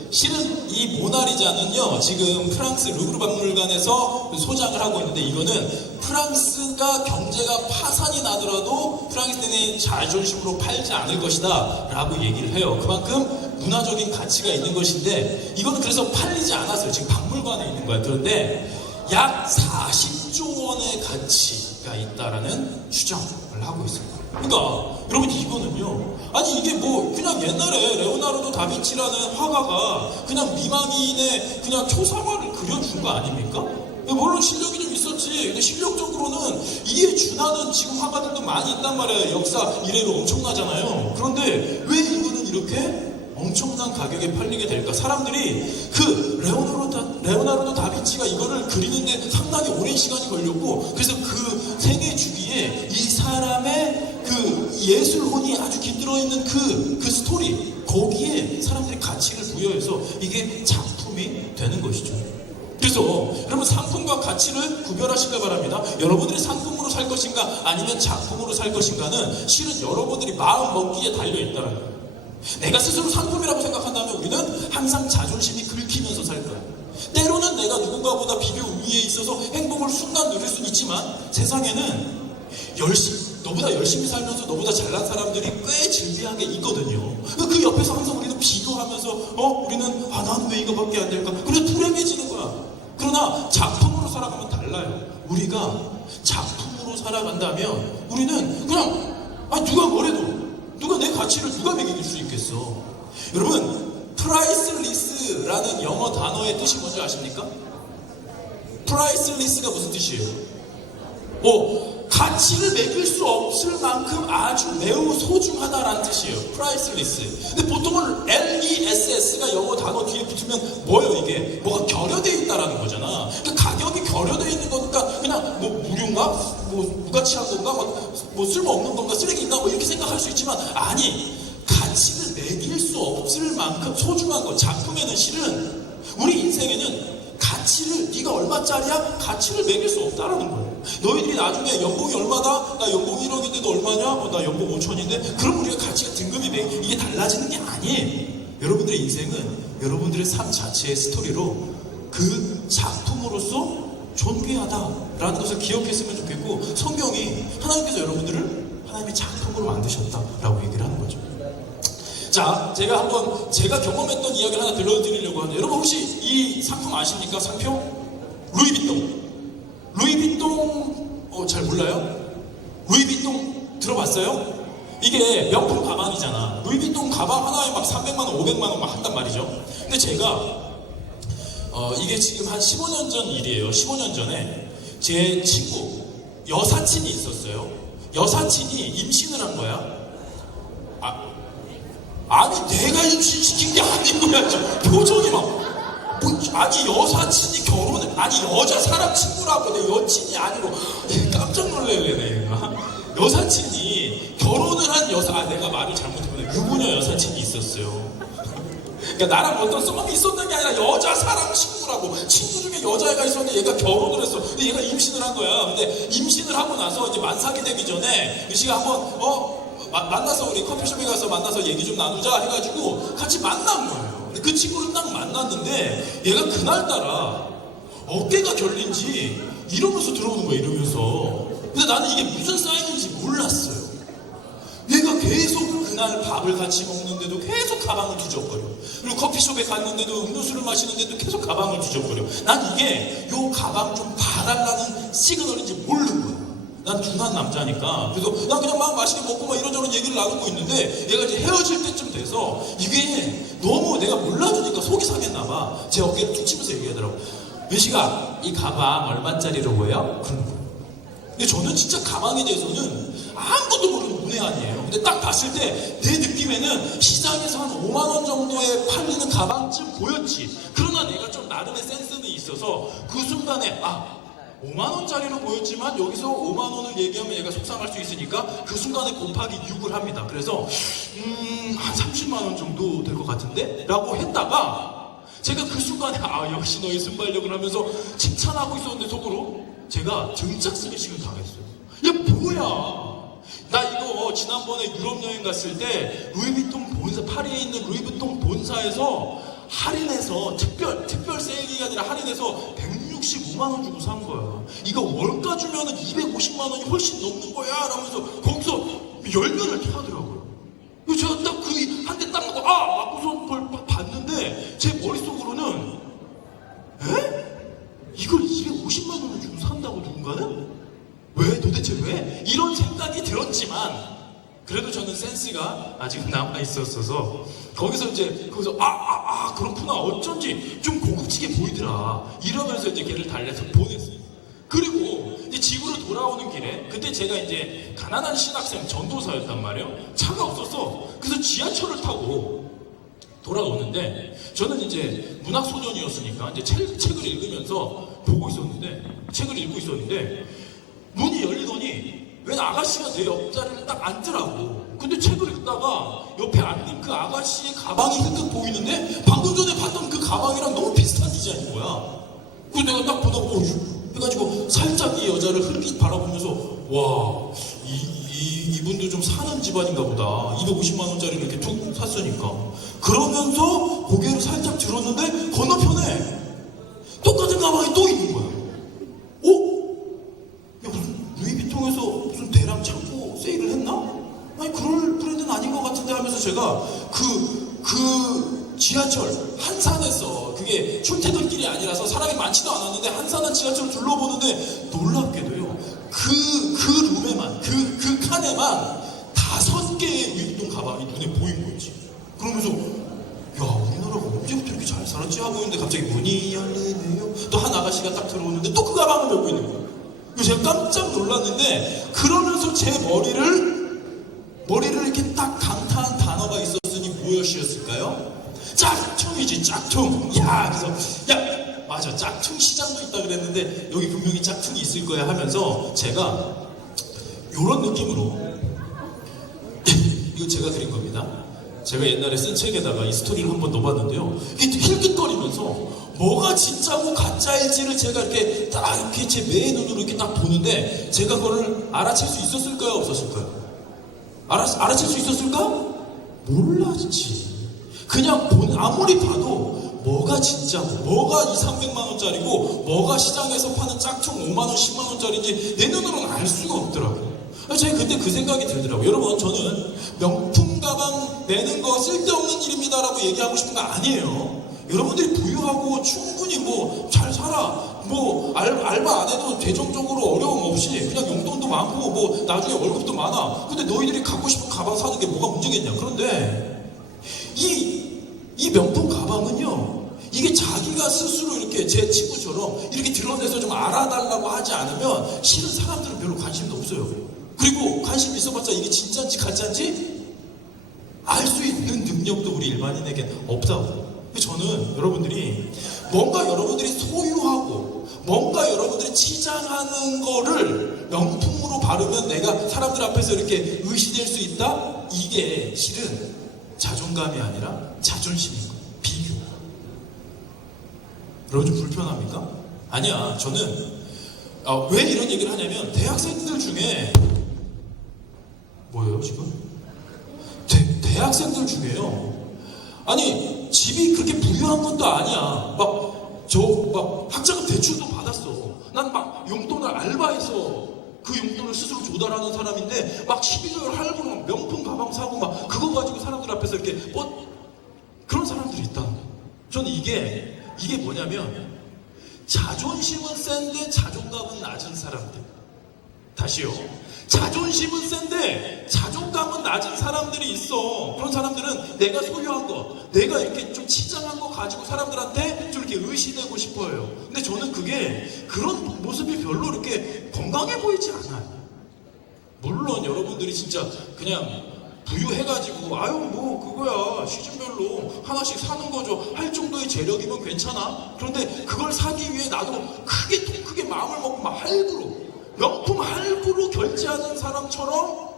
이 모나리자는요 지금 프랑스 루브르 박물관에서 소장을 하고 있는데, 이거는 프랑스가 경제가 파산이 나더라도 프랑스인의 자존심으로 팔지 않을 것이다 라고 얘기를 해요. 그만큼 문화적인 가치가 있는 것인데, 이거는 그래서 팔리지 않았어요. 지금 박물관에 있는 거야. 그런데 약 40조 원의 가치가 있다라는 추정을 하고 있습니다. 그러니까 여러분 이거는요, 아니 이게 뭐 그냥 옛날에 레오나르도 다빈치라는 화가가 그냥 미망인의 그냥 초상화를 그려준 거 아닙니까? 물론 실력이 좀 있었지. 근데 실력적으로는 이에 준하는 지금 화가들도 많이 있단 말이에요. 역사 이래로 엄청나잖아요. 그런데 왜 이거는 이렇게 엄청난 가격에 팔리게 될까? 사람들이 그 레오나르도 다빈치가 이거를 그리는데 상당히 오랜 시간이 걸렸고, 그래서 그 생애 주기에 이 사람의 그 예술혼이 아주 깃들어 있는 그 스토리, 거기에 사람들이 가치를 부여해서 이게 작품이 되는 것이죠. 그래서 여러분 상품과 가치를 구별하시길 바랍니다. 여러분들이 상품으로 살 것인가 아니면 작품으로 살 것인가는 실은 여러분들이 마음 먹기에 달려있다는 거예요. 내가 스스로 상품이라고 생각한다면 우리는 항상 자존심이 긁히면서 살 거야. 때로는 내가 누군가보다 비교 위에 있어서 행복을 순간 누릴 수는 있지만, 세상에는 너보다 열심히 살면서 너보다 잘난 사람들이 꽤 즐비하게 있거든요. 그 옆에서 항상 우리는 비교하면서 우리는 나는 왜 이거밖에 안 될까? 그래서 불행해지는 거야. 그러나 작품으로 살아가면 달라요. 우리가 작품으로 살아간다면 우리는 그냥 누가 뭐래도, 누가 내 가치를 누가 매길 수 있겠어. 여러분 프라이스리스라는 영어 단어의 뜻이 뭔지 아십니까? 프라이스리스가 무슨 뜻이에요? 가치를 매길 수 없을 만큼 아주 매우 소중하다라는 뜻이에요. 프라이스리스. 근데 보통은 LESS가 영어 단어 뒤에 붙으면 뭐예요? 이게 뭐가 결여되어 있다라는 거잖아. 그러니까 가격이 결여되어 있는 거니까 그냥 뭐 무료인가? 뭐 무가치한 건가? 뭐 쓸모없는 건가? 쓰레기인가? 뭐 이렇게 생각할 수 있지만, 아니 가치를 매길 수 없을 만큼 소중한 것. 작품에는 실은 우리 인생에는 가치를, 네가 얼마짜리야? 가치를 매길 수 없다라는 거예요. 너희들이 나중에 연봉이 얼마다? 나 연봉 1억인데도 얼마냐? 나 연봉 5천인데? 그럼 우리가 가치가 등급이 이게 달라지는 게 아니에요. 여러분들의 인생은 여러분들의 삶 자체의 스토리로 그 작품으로서 존귀하다라는 것을 기억했으면 좋겠고, 성경이 하나님께서 여러분들을 하나님의 작품으로 만드셨다라고 얘기를 하는 거죠. 자, 제가 경험했던 이야기를 하나 들려드리려고 하는데, 여러분 혹시 이 상품 아십니까? 상표? 루이비통 잘 몰라요? 루이비통 들어봤어요? 이게 명품 가방이잖아. 루이비통 가방 하나에 막 300만 원, 500만 원 막 한단 말이죠. 근데 제가 이게 지금 한 15년 전 일이에요. 15년 전에 제 친구 여사친이 있었어요. 여사친이 임신을 한 거야. 아니 내가 임신시킨 게 아니고요. 표정이 막 아니 여사친이 결혼해 아니 여자 사람 친구라고 내 여친이 아니고 깜짝 놀래네 내가. 여사친이 결혼을 한 여사 내가 말을 잘못했구나. 유부녀 여사친이 있었어요. 그러니까 나랑 어떤 썸이 있었던 게 아니라 여자 사람 친구라고. 친구 중에 여자애가 있었는데 얘가 결혼을 했어. 근데 얘가 임신을 한 거야. 근데 임신을 하고 나서 이제 만삭이 되기 전에 유씨가 한번 만나서 우리 커피숍에 가서 만나서 얘기 좀 나누자 해가지고 같이 만난 거예요. 근데 그 친구를 딱 만났는데 얘가 그날따라 어깨가 결린지 이러면서 들어오는 거야. 이러면서. 근데 나는 이게 무슨 사인인지 몰랐어요. 얘가 계속 그날 밥을 같이 먹는데도 계속 가방을 뒤적거려. 그리고 커피숍에 갔는데도 음료수를 마시는데도 계속 가방을 뒤적거려. 난 이게 요 가방 좀 봐달라는 시그널인지 모르는 거야. 난 둔한 남자니까. 그래서 난 그냥 막 맛있게 먹고 막 이런저런 얘기를 나누고 있는데 얘가 이제 헤어질 때쯤 돼서 이게 너무 내가 몰라주니까 속이 상했나 봐. 제 어깨를 툭 치면서 얘기하더라고. 윤씨가 이 가방 얼마짜리로 보여? 그런 거. 근데 저는 진짜 가방에 대해서는 아무것도 모르는 문외한이에요. 근데 딱 봤을 때 내 느낌에는 시장에서 한 5만 원 정도에 팔리는 가방쯤 보였지. 그러나 내가 좀 나름의 센스는 있어서 그 순간에 5만 원짜리로 보였지만 여기서 5만 원을 얘기하면 얘가 속상할 수 있으니까 그 순간에 곱하기 6을 합니다. 그래서 한 30만 원 정도 될 것 같은데? 라고 했다가 제가 그 순간에 역시 너의 순발력을 하면서 칭찬하고 있었는데 속으로 제가 등짝 스매싱을 당했어요. 야 뭐야? 나 이거 지난번에 유럽 여행 갔을 때 루이비통 본사 파리에 있는 루이비통 본사에서 할인해서 특별 세일이 아니라 할인해서 165만 원 주고 산 거야. 이거 월가 주면은 250만 원이 훨씬 넘는 거야. 라면서 거기서 열변을 토하더라고요. 그래서 제가 딱 그 한 대 딱 맞고 맞고서 그걸 봤는데 제 머릿속으로는 이걸 250만 원을 주고 산다고 누군가는? 왜? 도대체 왜? 이런 생각이 들었지만 그래도 저는 센스가 아직 남아있었어서 거기서 그렇구나 어쩐지 좀 고급지게 보이더라 이러면서 이제 걔를 달래서 보냈어요. 그리고 이제 집으로 돌아오는 길에 그때 제가 이제 가난한 신학생 전도사였단 말이에요. 차가 없어서 그래서 지하철을 타고 돌아오는데 저는 이제 문학소년이었으니까 이제 책을 읽으면서 책을 읽고 있었는데 문이 열리더니 웬 아가씨가 내 옆자리를 딱 앉더라고. 근데 책을 읽다가 옆에 앉는 그 아가씨의 가방이 흑흑 보이는데 방금 전에 봤던 그 가방이랑 너무 비슷한 디자인인 거야. 그래서 내가 딱 보다가 해가지고 살짝 이 여자를 흘릿 바라보면서 와 이분도 좀 사는 집안인가 보다. 250만 원짜리를 이렇게 툭 샀으니까. 그러면서 고개를 살짝 들었는데 건너편에 똑같은 가방이 또 있는 거야. 야 무슨 루이비통에서 무슨 대량 창고 세일을 했나? 아니 그럴 브랜드는 아닌 것 같은데 하면서 제가 그 지하철 한산에서 그게 출퇴근길이 아니라서 사람이 많지도 않았는데 한산한 지하철을 둘러보는데 놀랍게도요 그 룸에만 그 칸에만 5개의 루이비통 가방이 눈에 보인 거지. 그러면서 야 우리나라가 언제부터 이렇게 잘 살았지 하고 있는데 갑자기 문이 열리네요. 또 한 아가씨가 딱 들어오는데 또 그 가방을 메고 있는 거예요. 그래서 제가 깜짝 놀랐는데 그러면서 제 머리를 이렇게 딱 강타한 단어가 있었으니 무엇이었을까요? 짝퉁이지 짝퉁. 그래서 맞아 짝퉁 시장도 있다 그랬는데 여기 분명히 짝퉁이 있을 거야 하면서 제가 요런 느낌으로 이거 제가 그린 겁니다. 제가 옛날에 쓴 책에다가 이 스토리를 한번 넣어봤는데요. 이게 힐끗거리면서 뭐가 진짜고 가짜일지를 제가 이렇게 딱 이렇게 제 매의 눈으로 이렇게 딱 보는데 제가 그거를 알아챌 수 있었을까요? 없었을까요? 알아챌 수 있었을까? 몰랐지. 그냥 아무리 봐도 뭐가 진짜고 뭐가 200~300만 원짜리고 뭐가 시장에서 파는 짝퉁 5만 원, 10만 원짜리인지 내 눈으로는 알 수가 없더라고요. 제가 그때 그 생각이 들더라고요. 여러분 저는 명품 가방 내는 거 쓸데없는 일입니다라고 얘기하고 싶은 거 아니에요. 여러분들이 부유하고 충분히 뭐 잘 살아 뭐 알바 안 해도 재정적으로 어려움 없이 그냥 용돈도 많고 뭐 나중에 월급도 많아. 근데 너희들이 갖고 싶은 가방 사는 게 뭐가 문제겠냐. 그런데 이 명품 가방은요 이게 자기가 스스로 이렇게 제 친구처럼 이렇게 드러내서 좀 알아달라고 하지 않으면 실은 사람들은 별로 관심도 없어요. 그리고 관심 있어봤자 이게 진짜인지 가짜인지 알 수 있는 능력 능력도 우리 일반인에겐 없다고. 저는 여러분들이 뭔가 여러분들이 소유하고 뭔가 여러분들이 치장하는 거를 명품으로 바르면 내가 사람들 앞에서 이렇게 의시될 수 있다? 이게 실은 자존감이 아니라 자존심인 거예요. 비교. 여러분 좀 불편합니까? 아니야. 저는 왜 이런 얘기를 하냐면 대학생들 중에 뭐예요 지금? 대학생들 중에요. 아니 집이 그렇게 부유한 것도 아니야. 막 학자금 대출도 받았어. 난 막 용돈을 알바해서 그 용돈을 스스로 조달하는 사람인데 막 12개월 할부로 막 명품 가방 사고 막 그거 가지고 사람들 앞에서 이렇게 그런 사람들이 있다는 거예요. 저는 이게 뭐냐면 자존심은 센데 자존감은 낮은 사람들. 다시요. 자존심은 센데 자존감은 낮은 사람들이 있어. 그런 사람들은 내가 소유한 거, 내가 이렇게 좀 치장한 거 가지고 사람들한테 좀 이렇게 의시되고 싶어요. 근데 저는 그런 모습이 별로 이렇게 건강해 보이지 않아요. 물론 여러분들이 진짜 그냥 부유해가지고 아유 뭐 그거야 시즌별로 하나씩 사는 거죠 할 정도의 재력이면 괜찮아. 그런데 그걸 사기 위해 나도 크게 마음을 먹고 막 할부로 명품 할부로 결제하는 사람처럼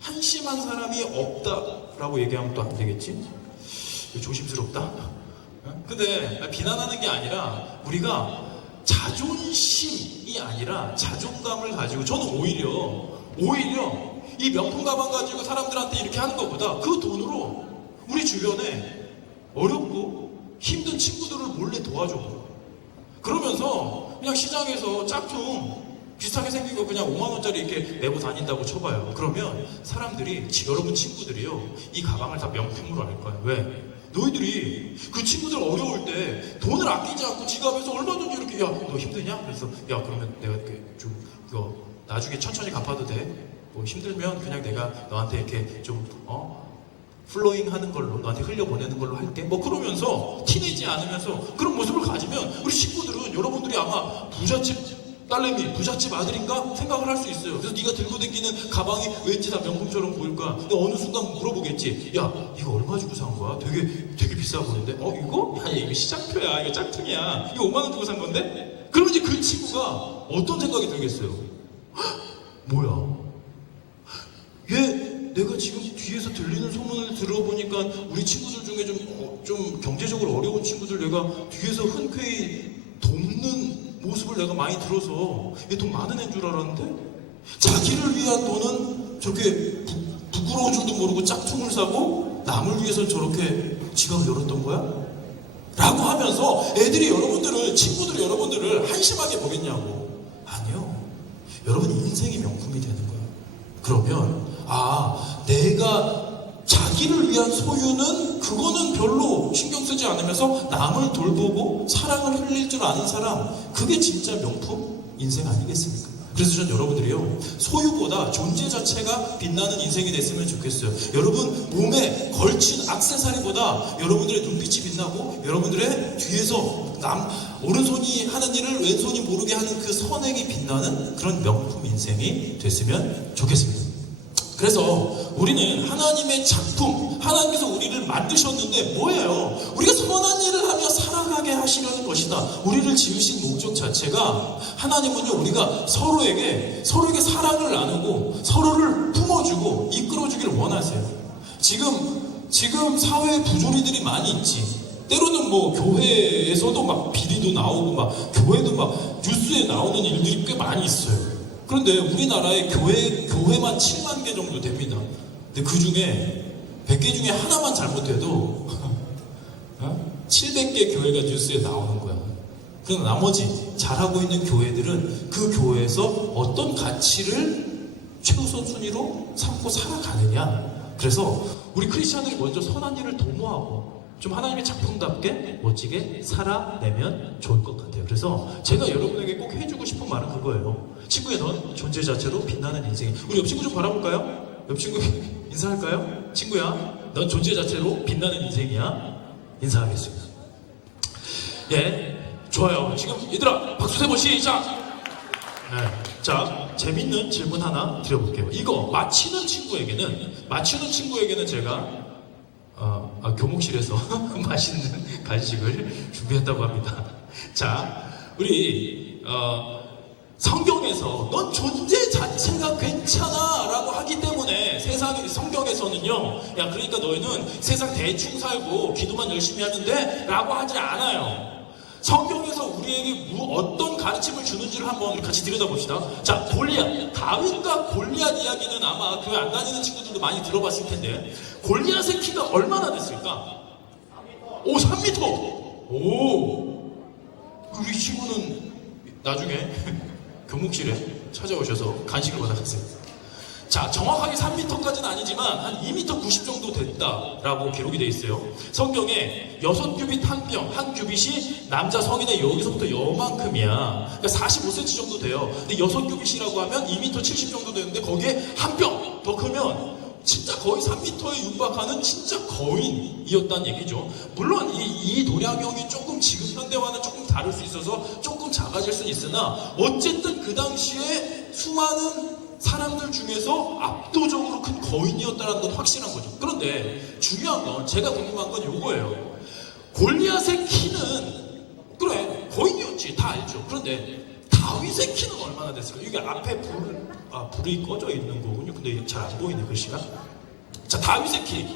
한심한 사람이 없다라고 얘기하면 또 안 되겠지? 조심스럽다. 근데 비난하는 게 아니라 우리가 자존심이 아니라 자존감을 가지고 저는 오히려 이 명품 가방 가지고 사람들한테 이렇게 하는 것보다 그 돈으로 우리 주변에 어렵고 힘든 친구들을 몰래 도와줘. 그러면서 그냥 시장에서 짝퉁 비슷하게 생긴 거 그냥 5만 원짜리 이렇게 메고 다닌다고 쳐봐요. 그러면 사람들이 여러분 친구들이요 이 가방을 다 명품으로 알 거예요. 왜? 너희들이 그 친구들 어려울 때 돈을 아끼지 않고 지갑에서 얼마든지 이렇게 야 너 힘드냐? 그래서 야 그러면 내가 이렇게 좀 그거 나중에 천천히 갚아도 돼? 뭐 힘들면 그냥 내가 너한테 이렇게 좀 플로잉 하는 걸로 너한테 흘려보내는 걸로 할게. 뭐 그러면서 티내지 않으면서 그런 모습을 가지면 우리 친구들은 여러분들이 아마 부잣집 딸내미, 부잣집 아들인가 생각을 할 수 있어요. 그래서 네가 들고 다니는 가방이 왠지 다 명품처럼 보일 거야. 근데 어느 순간 물어보겠지. 야, 이거 얼마 주고 산 거야? 되게 비싸 보이는데? 이거? 야, 이거 시장표야. 이거 짝퉁이야. 이거 5만 원 주고 산 건데? 그러면 이제 그 친구가 어떤 생각이 들겠어요? 헉, 뭐야? 얘 내가 지금 뒤에서 들리는 소문을 들어보니까 우리 친구들 중에 좀 경제적으로 어려운 친구들 내가 뒤에서 흔쾌히 돕는 모습을 내가 많이 들어서 얘 돈 많은 애인 줄 알았는데 자기를 위한 돈은 저렇게 부끄러울 줄도 모르고 짝퉁을 사고 남을 위해서 저렇게 지갑을 열었던 거야? 라고 하면서 친구들이 여러분들을 한심하게 보겠냐고. 아니요. 여러분 인생이 명품이 되는 거예요. 그러면 내가 자기를 위한 소유는 그거는 별로 신경 쓰지 않으면서 남을 돌보고 사랑을 흘릴 줄 아는 사람, 그게 진짜 명품 인생 아니겠습니까? 그래서 전 여러분들이요 소유보다 존재 자체가 빛나는 인생이 됐으면 좋겠어요. 여러분 몸에 걸친 액세서리보다 여러분들의 눈빛이 빛나고 여러분들의 뒤에서 오른손이 하는 일을 왼손이 모르게 하는 그 선행이 빛나는 그런 명품 인생이 됐으면 좋겠습니다. 그래서 우리는 하나님의 작품, 하나님께서 우리를 만드셨는데 뭐예요? 우리가 선한 일을 하며 살아가게 하시려는 것이다. 우리를 지으신 목적 자체가 하나님은요 우리가 서로에게 사랑을 나누고 서로를 품어주고 이끌어주기를 원하세요. 지금 사회에 부조리들이 많이 있지. 때로는 뭐 교회에서도 막 비리도 나오고 막 교회도 막 뉴스에 나오는 일들이 꽤 많이 있어요. 그런데 우리나라에 교회만 7만 개 정도 됩니다. 근데 그 중에 100개 중에 하나만 잘못해도 700개 교회가 뉴스에 나오는 거야. 그럼 나머지 잘하고 있는 교회들은 그 교회에서 어떤 가치를 최우선순위로 삼고 살아가느냐. 그래서 우리 크리스찬들이 먼저 선한 일을 도모하고 좀 하나님의 작품답게 멋지게 살아내면 좋을 것 같아요. 그래서 제가 여러분에게 꼭 해주고 싶은 말은 그거예요. 친구야, 넌 존재 자체로 빛나는 인생이. 우리 옆 친구 좀 바라볼까요? 옆 친구 인사할까요? 친구야, 넌 존재 자체로 빛나는 인생이야. 인사하겠습니다. 예, 좋아요. 지금 얘들아 박수 세 번 시작. 네. 자, 재밌는 질문 하나 드려볼게요. 이거 맞히는 친구에게는 제가 교목실에서 맛있는 간식을 준비했다고 합니다. 자, 우리 성경에서 넌 존재 자체가 괜찮아 라고 하기 때문에 성경에서는요, 야, 그러니까 너희는 세상 대충 살고 기도만 열심히 하는데 라고 하지 않아요. 성경에서 우리에게 어떤 가르침을 주는지를 한번 같이 들여다봅시다. 자, 골리앗, 다윗과 골리앗 이야기는 아마 교회 안 다니는 친구들도 많이 들어봤을 텐데, 골리앗의 키가 얼마나 됐을까? 오, 3m! 오! 우리 친구는 나중에 교목실에 찾아오셔서 간식을 받아갔어요. 자, 정확하게 3m까지는 아니지만 한 2m 90 정도 됐다라고 기록이 되어 있어요. 성경에 6규빗 한 뼘, 한 규빗이 남자 성인의 여기서부터 요만큼이야. 그러니까 45cm 정도 돼요. 근데 6규빗이라고 하면 2m 70 정도 되는데 거기에 한 뼘 더 크면 진짜 거의 3m에 육박하는 진짜 거인이었다는 얘기죠. 물론 이 도량형이 조금 지금 현대와는 조금 다를 수 있어서 조금 작아질 수는 있으나 어쨌든 그 당시에 수많은 사람들 중에서 압도적으로 큰 거인이었다는 건 확실한 거죠. 그런데 중요한 건, 제가 궁금한 건 요거예요. 골리앗의 키는 그래 거인이었지, 다 알죠. 그런데 다윗의 키는 얼마나 됐을까요? 이게 앞에 불이 꺼져 있는 거군요. 근데 잘 안 보이네, 글씨가. 자, 다윗의 키.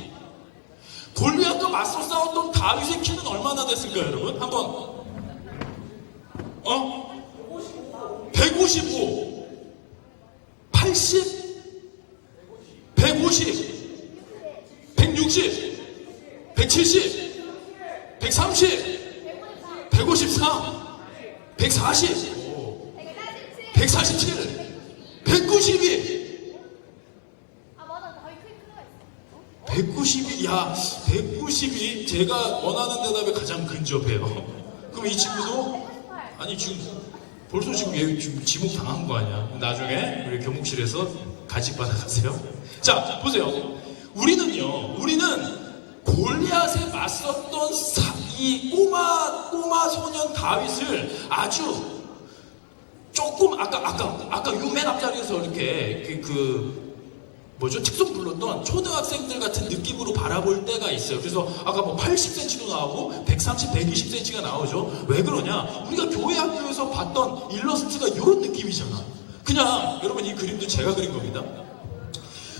골리앗과 맞서 싸웠던 다윗의 키는 얼마나 됐을까요, 여러분? 한번 155, 80, 150, 160, 170, 130, 153, 140, 147, 192, 192, 야, 192, 제가 원하는 대답에 가장 근접해요. 그럼 이 친구도, 아니, 지금, 벌써 지금 얘 지금 지목 당한 거 아니야? 나중에 우리 교목실에서 간식 받아가세요. 자, 보세요. 우리는 골리앗에 맞섰던 이 꼬마 소년 다윗을 아주 조금 아까 맨 앞자리에서 이렇게 특송 불렀던 초등학생들 같은 느낌으로 바라볼 때가 있어요. 그래서 아까 뭐 80cm도 나오고 130, 120cm가 나오죠. 왜 그러냐? 우리가 교회 학교에서 봤던 일러스트가 이런 느낌이잖아. 그냥 여러분, 이 그림도 제가 그린 겁니다.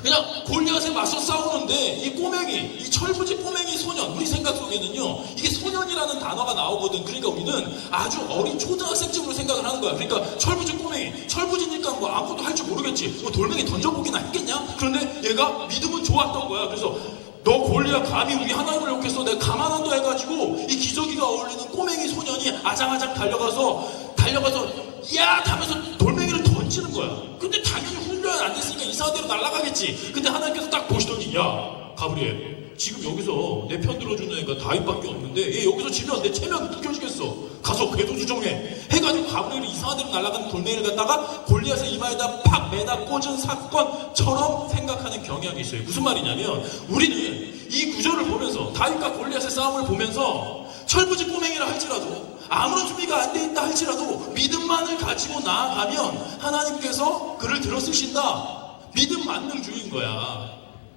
그냥 골리앗에 맞서 싸우는데 이 철부지 꼬맹이 소년, 우리 생각 속에는요, 이게 소년이라는 단어가 나오거든. 그러니까 우리는 아주 어린 초등학생쯤으로 생각을 하는 거야. 그러니까 철부지 꼬맹이, 철부지니까 뭐 아무것도 할 줄 모르겠지. 뭐 돌멩이 던져보기나 했겠냐? 그런데 얘가 믿음은 좋았던 거야. 그래서 너 골리앗 감히 우리 하나님을 욕했어. 내가 가만 안 둬 해가지고 이 기저귀가 어울리는 꼬맹이 소년이 아장아장 달려가서 야! 하면서 돌멩이를 던지는 거야. 근데 당연히 훈련 안 됐으니까 이상한 데로 날아가겠지. 근데 하나님께서 딱 보시더니, 야, 가브리엘, 지금 여기서 내 편 들어주는 애가 다윗밖에 없는데 얘 여기서 지면 내 체면 느껴지겠어. 가서 궤도 수정해. 해가지고 가브리엘이 이상한 데로 날아가는 돌멩이를 갖다가 골리앗의 이마에다 팍 매다 꽂은 사건처럼 생각하는 경향이 있어요. 무슨 말이냐면, 우리는 이 구절을 보면서, 다윗과 골리앗의 싸움을 보면서 철부지 꼬맹이라 할지라도, 아무런 준비가 안 돼 있다 할지라도 믿음만을 가지고 나아가면 하나님께서 그를 들어쓰신다. 믿음 만능주의인 거야.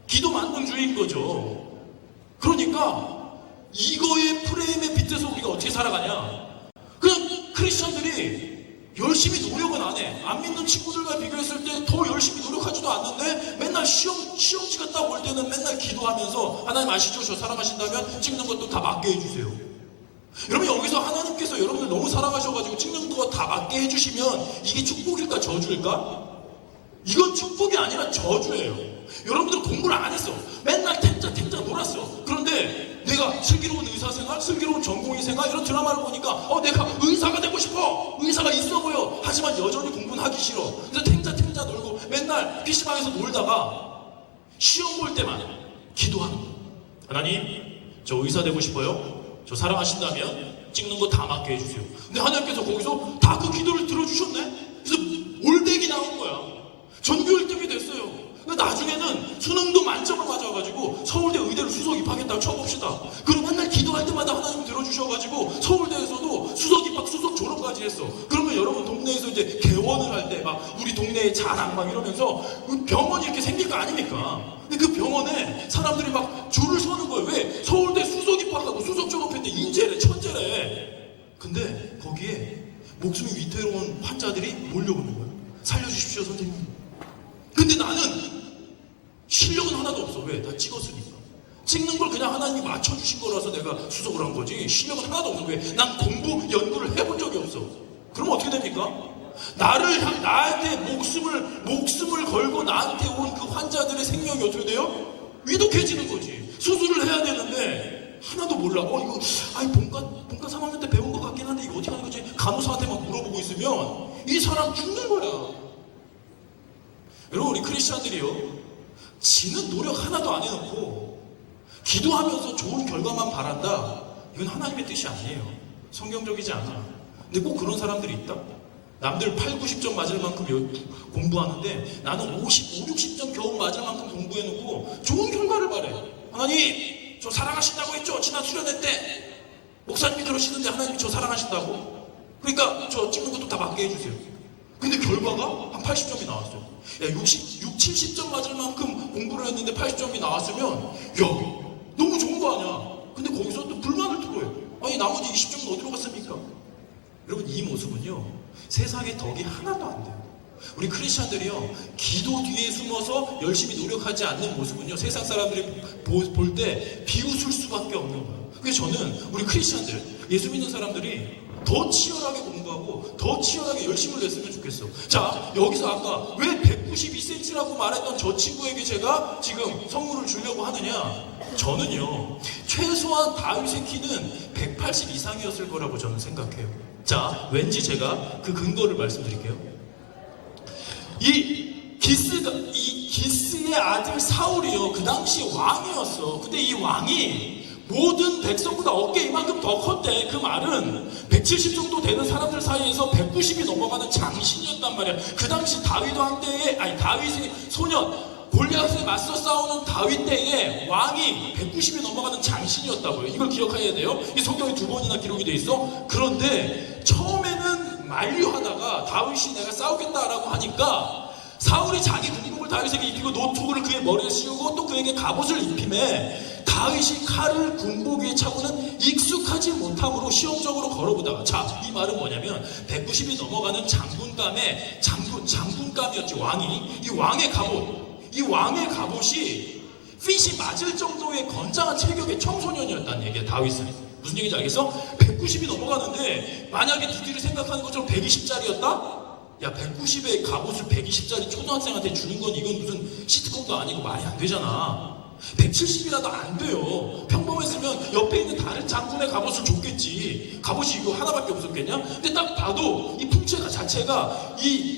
기도 만능주의인 거죠. 그러니까 이거의 프레임의 빛에서 우리가 어떻게 살아가냐? 그냥 크리스천들이 열심히 노력은 안 해. 안 믿는 친구들과 비교했을 때 더 열심히 노력하지도 않는데 맨날 시험지가 딱 올 때는 맨날 기도하면서, 하나님 아시죠? 저 사랑하신다면 찍는 것도 다 맞게 해주세요. 여러분, 여기서 하나님께서 여러분을 너무 사랑하셔가지고 찍는 거 다 맞게 해주시면 이게 축복일까 저주일까? 이건 축복이 아니라 저주예요. 여러분들 공부를 안 했어. 맨날 탱자 놀았어. 그런데 내가 슬기로운 의사생활, 슬기로운 전공의생활 이런 드라마를 보니까 내가 의사가 되고 싶어. 의사가 있어 보여. 하지만 여전히 공부는 하기 싫어. 그래서 탱자 놀고 맨날 PC방에서 놀다가 시험 볼 때만 기도하는 거야. 하나님, 저 의사 되고 싶어요. 저 사랑하신다면 찍는 거 다 맞게 해주세요. 근데 하나님께서 거기서 다 그 기도를 들어주셨네. 그래서 올백이 나온 거야. 전교 1등이 됐어요. 나중에는 수능도 만점을 맞아가지고 서울대 의대로 수석 입학했다고 쳐봅시다. 그럼 맨날 기도할 때마다 하나님 들어주셔가지고 서울대에서도 수석 입학, 수석 졸업까지 했어. 그러면 여러분 동네에서 이제 개원을 할 때 막 우리 동네의 자랑 막 이러면서 그 병원이 이렇게 생길 거 아닙니까? 근데 그 병원에 사람들이 막 줄을 서는 거예요. 왜? 서울대 수석 입학하고 수석 졸업했는데 인재래, 천재래. 근데 거기에 목숨이 위태로운 환자들이 몰려오는 거예요. 살려주십시오, 선생님. 근데 나는 실력은 하나도 없어. 왜? 나 찍었으니까. 찍는 걸 그냥 하나님이 맞춰주신 거라서 내가 수석을 한 거지. 실력은 하나도 없는 거예요. 난 공부, 연구를 해본 적이 없어. 그럼 어떻게 됩니까? 나한테 목숨을 걸고 나한테 온 그 환자들의 생명이 어떻게 돼요? 위독해지는 거지. 수술을 해야 되는데 하나도 몰라. 이거 본과 3학년 때 배운 것 같긴 한데 이거 어떻게 하는 거지? 간호사한테 막 물어보고 있으면 이 사람 죽는 거야. 여러분, 우리 크리스찬들이요, 지는 노력 하나도 안 해놓고 기도하면서 좋은 결과만 바란다. 이건 하나님의 뜻이 아니에요. 성경적이지 않아. 근데 꼭 그런 사람들이 있다. 남들 8, 90점 맞을 만큼 공부하는데 나는 50, 60점 겨우 맞을 만큼 공부해놓고 좋은 결과를 바래. 하나님, 저 사랑하신다고 했죠? 지난 수련회 때 목사님이 그러시는데 하나님이 저 사랑하신다고? 그러니까 저 찍는 것도 다 맞게 해주세요. 근데 결과가 한 80점이 나왔어요. 야, 60, 70점 맞을 만큼 공부를 했는데 80점이 나왔으면 야, 너무 좋은 거 아니야. 근데 거기서 또 불만을 토로해요. 아니, 나머지 20점은 어디로 갔습니까? 여러분, 이 모습은요, 세상에 덕이 하나도 안 돼요. 우리 크리스찬들이요, 기도 뒤에 숨어서 열심히 노력하지 않는 모습은요, 세상 사람들이 볼 때 비웃을 수밖에 없는 거예요. 그래서 저는 우리 크리스찬들, 예수 믿는 사람들이 더 치열하게 공부하고 더 치열하게 열심을 냈으면 좋겠어. 자, 여기서 아까 왜 192cm라고 말했던 저 친구에게 제가 지금 선물을 주려고 하느냐? 저는요, 최소한 다윗의 키는 180 이상이었을 거라고 저는 생각해요. 자, 왠지 제가 그 근거를 말씀드릴게요. 이 기스의 아들 사울이요, 그 당시 왕이었어. 근데 이 왕이 모든 백성보다 어깨 이만큼 더 컸대. 그 말은 170 정도 되는 사람들 사이에서 190이 넘어가는 장신이었단 말이야. 그 당시 다윗 왕 때에, 다윗의 소년 골리앗에 맞서 싸우는 다윗 때에 왕이 190이 넘어가는 장신이었다고요. 이걸 기억해야 돼요. 이 성경에 2번이나 기록이 돼 있어. 그런데 처음에는 만류하다가 다윗이 내가 싸우겠다라고 하니까 사울이 자기 군복을 다윗에게 입히고 노트를 그의 머리에 씌우고 또 그에게 갑옷을 입힘에 다윗이 칼을 군복 위에 차고는 익숙하지 못함으로 시험적으로 걸어보다가, 자, 이 말은 뭐냐면 190이 넘어가는 장군감이었지. 왕이, 이 왕의 갑옷이 핏이 맞을 정도의 건장한 체격의 청소년이었다는 얘기야. 다윗은 무슨 얘기인지 알겠어? 190이 넘어가는데 만약에 니들이 생각하는 것처럼 120짜리였다? 야, 190의 갑옷을 120짜리 초등학생한테 주는 건 이건 무슨 시트콤도 아니고 말이 안 되잖아. 170이라도 안 돼요. 평범했으면 옆에 있는 다른 장군의 갑옷을 줬겠지. 갑옷이 이거 하나밖에 없었겠냐? 근데 딱 봐도 이 풍채 자체가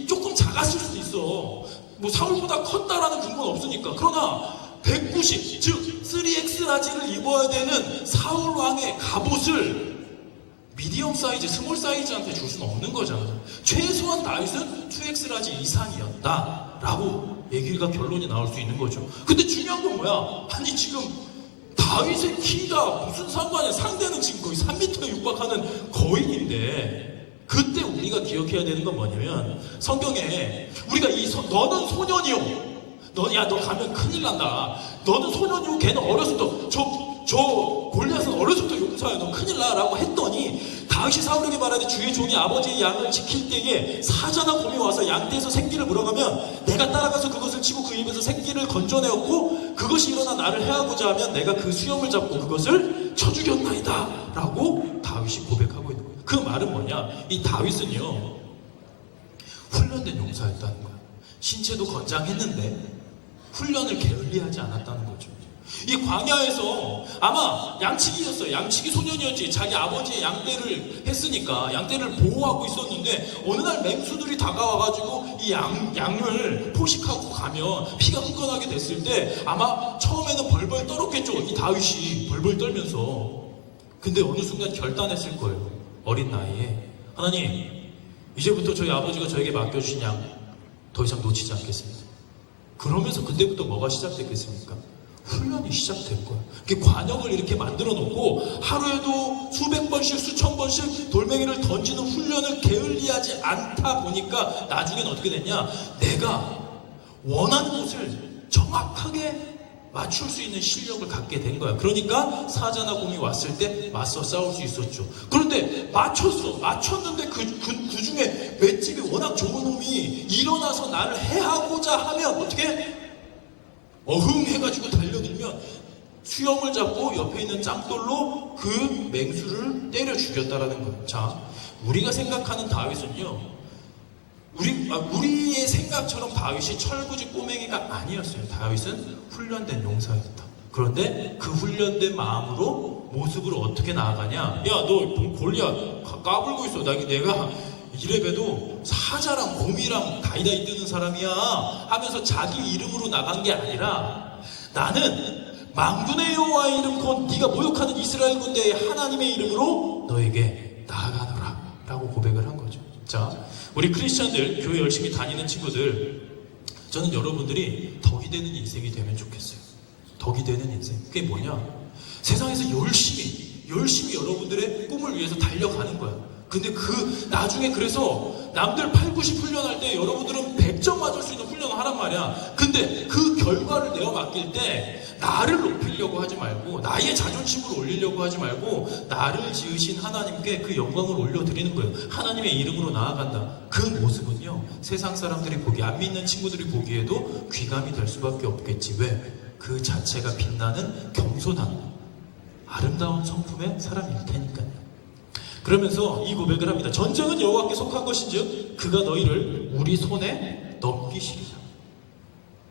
조금 작았을 수도 있어. 뭐 사울보다 컸다라는 근거는 없으니까. 그러나 190, 즉 3X 라지를 입어야 되는 사울 왕의 갑옷을 미디엄 사이즈, 스몰 사이즈한테 줄 수는 없는 거잖아. 최소한 다윗은 2X 라지 이상이었다라고 얘기가 결론이 나올 수 있는 거죠. 근데 중요한 건 뭐야? 아니, 지금 다윗의 키가 무슨 상관이야? 상대는 지금 거의 3m에 육박하는 거인인데. 그때 우리가 기억해야 되는 건 뭐냐면, 성경에 우리가 너는 소년이요, 너 가면 큰일 난다. 너는 소년이고 걔는 어렸을 때 저 골리앗은 어렸을 때 용사야. 너 큰일 나라고 했더니 다윗이 사울에게 말하되 주의 종이 아버지의 양을 지킬 때에 사자나 곰이 와서 양떼에서 생기를 물어가면 내가 따라가서 그것을 치고 그 입에서 생기를 건져내었고 그것이 일어나 나를 해하고자 하면 내가 그 수염을 잡고 그것을 쳐 죽였나이다 라고 다윗이 고백하고 있는 거예요. 그 말은 뭐냐? 이 다윗은요, 훈련된 용사였다는 거야. 신체도 건장했는데 훈련을 게을리하지 않았다는 거죠. 이 광야에서 아마 양치기였어요. 양치기 소년이었지. 자기 아버지의 양떼를 했으니까 양떼를 보호하고 있었는데 어느 날 맹수들이 다가와가지고 이 양을 포식하고 가면 피가 흥건하게 됐을 때 아마 처음에는 벌벌 떨었겠죠. 이 다윗이 벌벌 떨면서. 근데 어느 순간 결단했을 거예요. 어린 나이에. 하나님, 이제부터 저희 아버지가 저에게 맡겨주신 양 더 이상 놓치지 않겠습니다. 그러면서 그때부터 뭐가 시작됐겠습니까? 훈련이 시작된 거예요. 그 관역을 이렇게 만들어 놓고 하루에도 수백 번씩 수천 번씩 돌멩이를 던지는 훈련을 게을리하지 않다 보니까 나중엔 어떻게 됐냐? 내가 원하는 곳을 정확하게 맞출 수 있는 실력을 갖게 된 거야. 그러니까 사자나 곰이 왔을 때 맞서 싸울 수 있었죠. 그런데 맞췄는데 그 중에 맷집이 워낙 좋은 놈이 일어나서 나를 해하고자 하면 어떻게? 어흥해가지고 달려들면 수염을 잡고 옆에 있는 짱돌로 그 맹수를 때려 죽였다라는 거예요. 자, 우리가 생각하는 다윗은요, 우리의 생각처럼 다윗이 철부지 꼬맹이가 아니었어요. 다윗은 훈련된 용사였다. 그런데 그 훈련된 마음으로 모습으로 어떻게 나아가냐? 야, 너 골리앗 까불고 있어. 내가 이래봬도 사자랑 곰이랑 다이다이 뜨는 사람이야 하면서 자기 이름으로 나간 게 아니라 나는 만군의 여호와의 이름 곧 네가 모욕하는 이스라엘 군대의 하나님의 이름으로 너에게 나아가노라 라고 고백을 한 거죠. 자, 우리 크리스천들 교회 열심히 다니는 친구들, 저는 여러분들이 덕이 되는 인생이 되면 좋겠어요. 덕이 되는 인생. 그게 뭐냐? 세상에서 열심히 여러분들의 꿈을 위해서 달려가는 거야. 근데 나중에 그래서 남들 8, 90 훈련할 때 여러분들은 100점 맞을 수 있는 훈련을 하란 말이야. 근데 그 결과를 내어 맡길 때 나를 높이려고 하지 말고 나의 자존심을 올리려고 하지 말고 나를 지으신 하나님께 그 영광을 올려드리는 거예요. 하나님의 이름으로 나아간다. 그 모습은요, 세상 사람들이 보기, 안 믿는 친구들이 보기에도 귀감이 될 수밖에 없겠지. 왜? 그 자체가 빛나는 겸손한 아름다운 성품의 사람일 테니까요. 그러면서 이 고백을 합니다. 전쟁은 여호와께 속한 것인즉 그가 너희를 우리 손에 넘기시리라.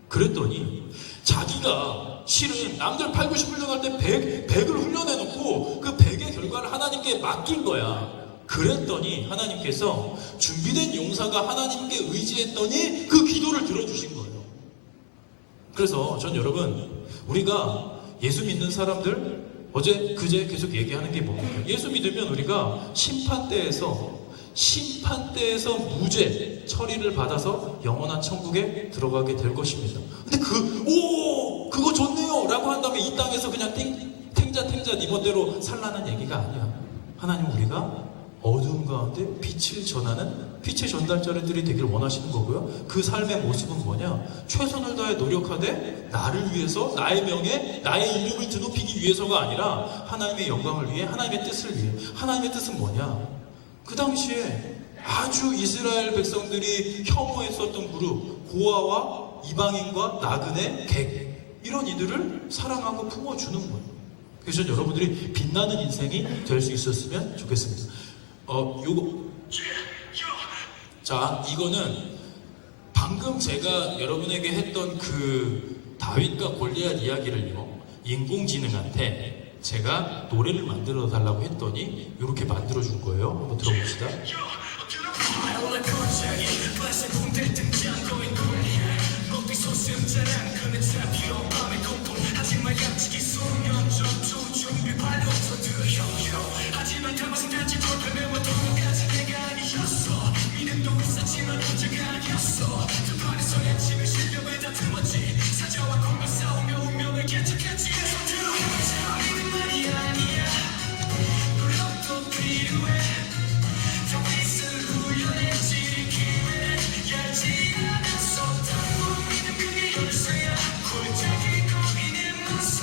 그랬더니 자기가 실은 남들 8, 90 훈련할 때 100을 훈련해놓고 그 100의 결과를 하나님께 맡긴 거야. 그랬더니 하나님께서 준비된 용사가 하나님께 의지했더니 그 기도를 들어주신 거예요. 그래서 전 여러분, 우리가 예수 믿는 사람들 그제 계속 얘기하는 게 뭡니까? 예수 믿으면 우리가 심판대에서 무죄 처리를 받아서 영원한 천국에 들어가게 될 것입니다. 근데 그거 좋네요 라고 한 다음에 이 땅에서 그냥 탱자 네 멋대로 살라는 얘기가 아니야. 하나님, 우리가 어두운 가운데 빛을 전하는 빛의 전달자들이 되길 원하시는 거고요. 그 삶의 모습은 뭐냐? 최선을 다해 노력하되 나를 위해서, 나의 명예, 나의 이름을 드높이기 위해서가 아니라 하나님의 영광을 위해, 하나님의 뜻을 위해. 하나님의 뜻은 뭐냐? 그 당시에 아주 이스라엘 백성들이 혐오했었던 그룹, 고아와 이방인과 나그네, 객, 이런 이들을 사랑하고 품어주는 거예요. 그래서 여러분들이 빛나는 인생이 될 수 있었으면 좋겠습니다. 자, 이거는 방금 제가 여러분에게 했던 그 다윗과 골리앗 이야기를요, 인공지능한테 제가 노래를 만들어 달라고 했더니 이렇게 만들어 줄 거예요. 한번 들어봅시다.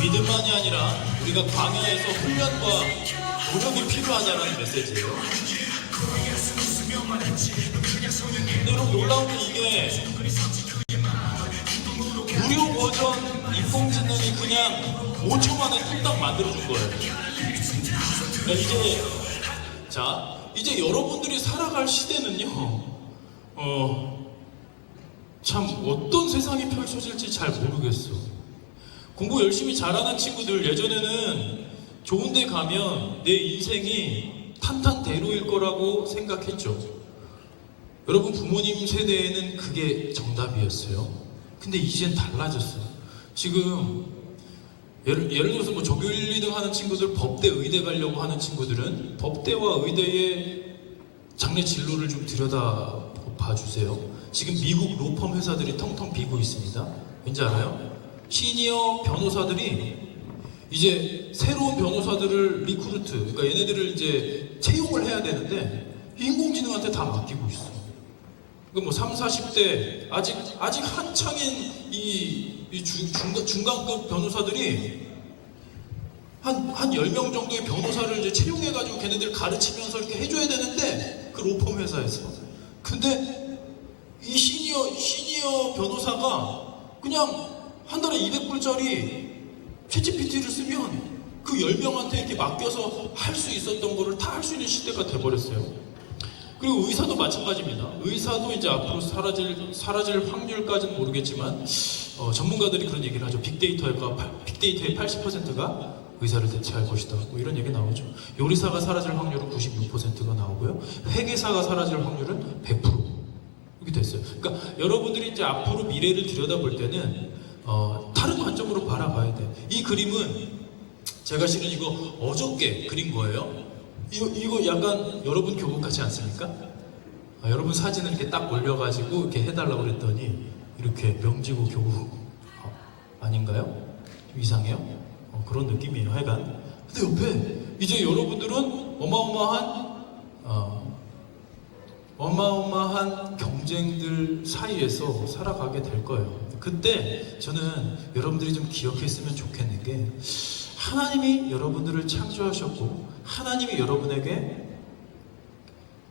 믿음만이 아니라 우리가 광야에서 훈련과 노력이 필요하다는 메시지예요. 근데 여러분, 놀라운 건 이게 무료 버전 인공지능이 그냥 5초 만에 뚝딱 만들어준 거예요. 그러니까 이제 여러분들이 살아갈 시대는요, 참 어떤 세상이 펼쳐질지 잘 모르겠어. 공부 열심히 잘하는 친구들, 예전에는 좋은 데 가면 내 인생이 탄탄대로일 거라고 생각했죠. 여러분, 부모님 세대에는 그게 정답이었어요. 근데 이젠 달라졌어요. 지금 예를 들어서 뭐 조교 1, 2등 하는 친구들, 법대, 의대 가려고 하는 친구들은 법대와 의대의 장래 진로를 좀 들여다 봐주세요. 지금 미국 로펌 회사들이 텅텅 비고 있습니다. 왠지 알아요? 시니어 변호사들이 이제 새로운 변호사들을 리크루트, 그러니까 얘네들을 이제 채용을 해야 되는데 인공지능한테 다 맡기고 있어. 뭐 3, 40대 아직 한창인 중간급 변호사들이 한 10명 정도의 변호사를 이제 채용해가지고 걔네들 가르치면서 이렇게 해줘야 되는데 그 로펌 회사에서. 근데 이 시니어 변호사가 그냥 한 달에 200불짜리 챗GPT를 쓰면 그 10명한테 이렇게 맡겨서 할 수 있었던 거를 다 할 수 있는 시대가 돼버렸어요. 그리고 의사도 마찬가지입니다. 의사도 이제 앞으로 사라질 확률까지는 모르겠지만 전문가들이 그런 얘기를 하죠. 빅데이터의 80%가 의사를 대체할 것이다. 뭐 이런 얘기 나오죠. 요리사가 사라질 확률은 96%가 나오고요. 회계사가 사라질 확률은 100% 이렇게 됐어요. 그러니까 여러분들이 이제 앞으로 미래를 들여다볼 때는 다른 관점으로 바라봐야 돼. 이 그림은 제가 실은 이거 어저께 그린 거예요. 이거 약간 여러분 교복 같지 않습니까? 여러분 사진을 이렇게 딱 올려가지고 이렇게 해달라고 그랬더니 이렇게 명지고 교복 아닌가요? 좀 이상해요? 그런 느낌이에요. 하여간. 근데 옆에 이제 여러분들은 어마어마한 경쟁들 사이에서 살아가게 될 거예요. 그때 저는 여러분들이 좀 기억했으면 좋겠는 게 하나님이 여러분들을 창조하셨고 하나님이 여러분에게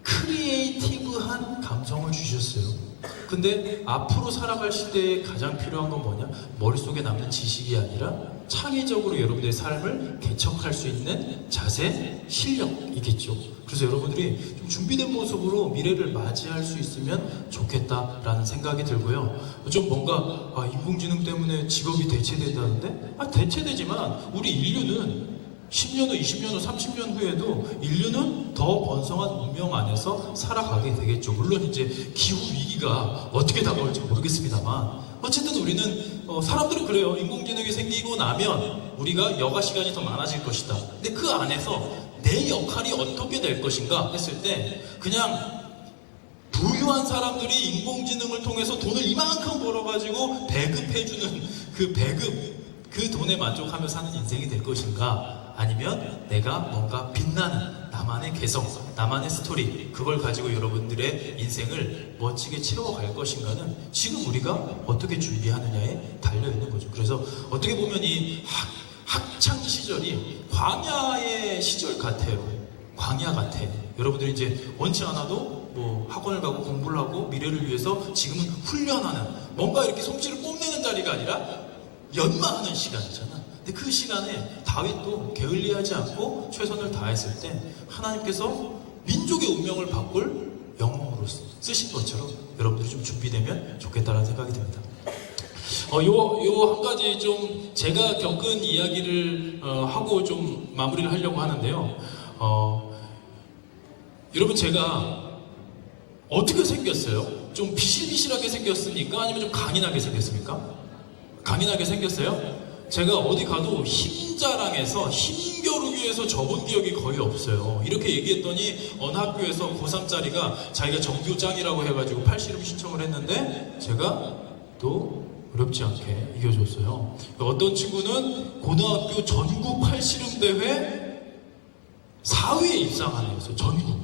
크리에이티브한 감성을 주셨어요. 근데 앞으로 살아갈 시대에 가장 필요한 건 뭐냐? 머릿속에 남는 지식이 아니라 창의적으로 여러분들의 삶을 개척할 수 있는 자세, 실력이겠죠. 그래서 여러분들이 좀 준비된 모습으로 미래를 맞이할 수 있으면 좋겠다라는 생각이 들고요. 좀 뭔가 인공지능 때문에 직업이 대체된다는데? 대체되지만 우리 인류는 10년 후, 20년 후, 30년 후에도 인류는 더 번성한 운명 안에서 살아가게 되겠죠. 물론 이제 기후 위기가 어떻게 다가올지 모르겠습니다만 어쨌든 우리는 사람들은 그래요. 인공지능이 생기고 나면 우리가 여가 시간이 더 많아질 것이다. 근데 그 안에서 내 역할이 어떻게 될 것인가 했을 때 그냥 부유한 사람들이 인공지능을 통해서 돈을 이만큼 벌어가지고 배급해주는 그 돈에 만족하며 사는 인생이 될 것인가? 아니면 내가 뭔가 빛나는 나만의 개성, 나만의 스토리 그걸 가지고 여러분들의 인생을 멋지게 채워갈 것인가는 지금 우리가 어떻게 준비하느냐에 달려있는 거죠. 그래서 어떻게 보면 이 학창 시절이 광야의 시절 같아요. 광야 같아. 여러분들이 이제 원치 않아도 뭐 학원을 가고 공부를 하고 미래를 위해서 지금은 훈련하는 뭔가 이렇게 솜씨를 뽐내는 자리가 아니라 연마하는 시간이잖아. 근데 그 시간에 다윗도 게을리하지 않고 최선을 다했을 때 하나님께서 민족의 운명을 바꿀 영웅으로 쓰신 것처럼 여러분들이 좀 준비되면 좋겠다는 생각이 듭니다. 요 한 가지 좀 제가 겪은 이야기를 하고 좀 마무리를 하려고 하는데요. 여러분 제가 어떻게 생겼어요? 좀 비실비실하게 생겼습니까? 아니면 좀 강인하게 생겼습니까? 강인하게 생겼어요? 제가 어디 가도 힘자랑해서 힘겨루기에서 접은 기억이 거의 없어요. 이렇게 얘기했더니 어느 학교에서 고3짜리가 자기가 정규 짱이라고 해가지고 팔씨름 신청을 했는데 제가 또 어렵지 않게 이겨줬어요. 어떤 친구는 고등학교 전국 팔씨름 대회 4위에 입상한 애였어요. 전국.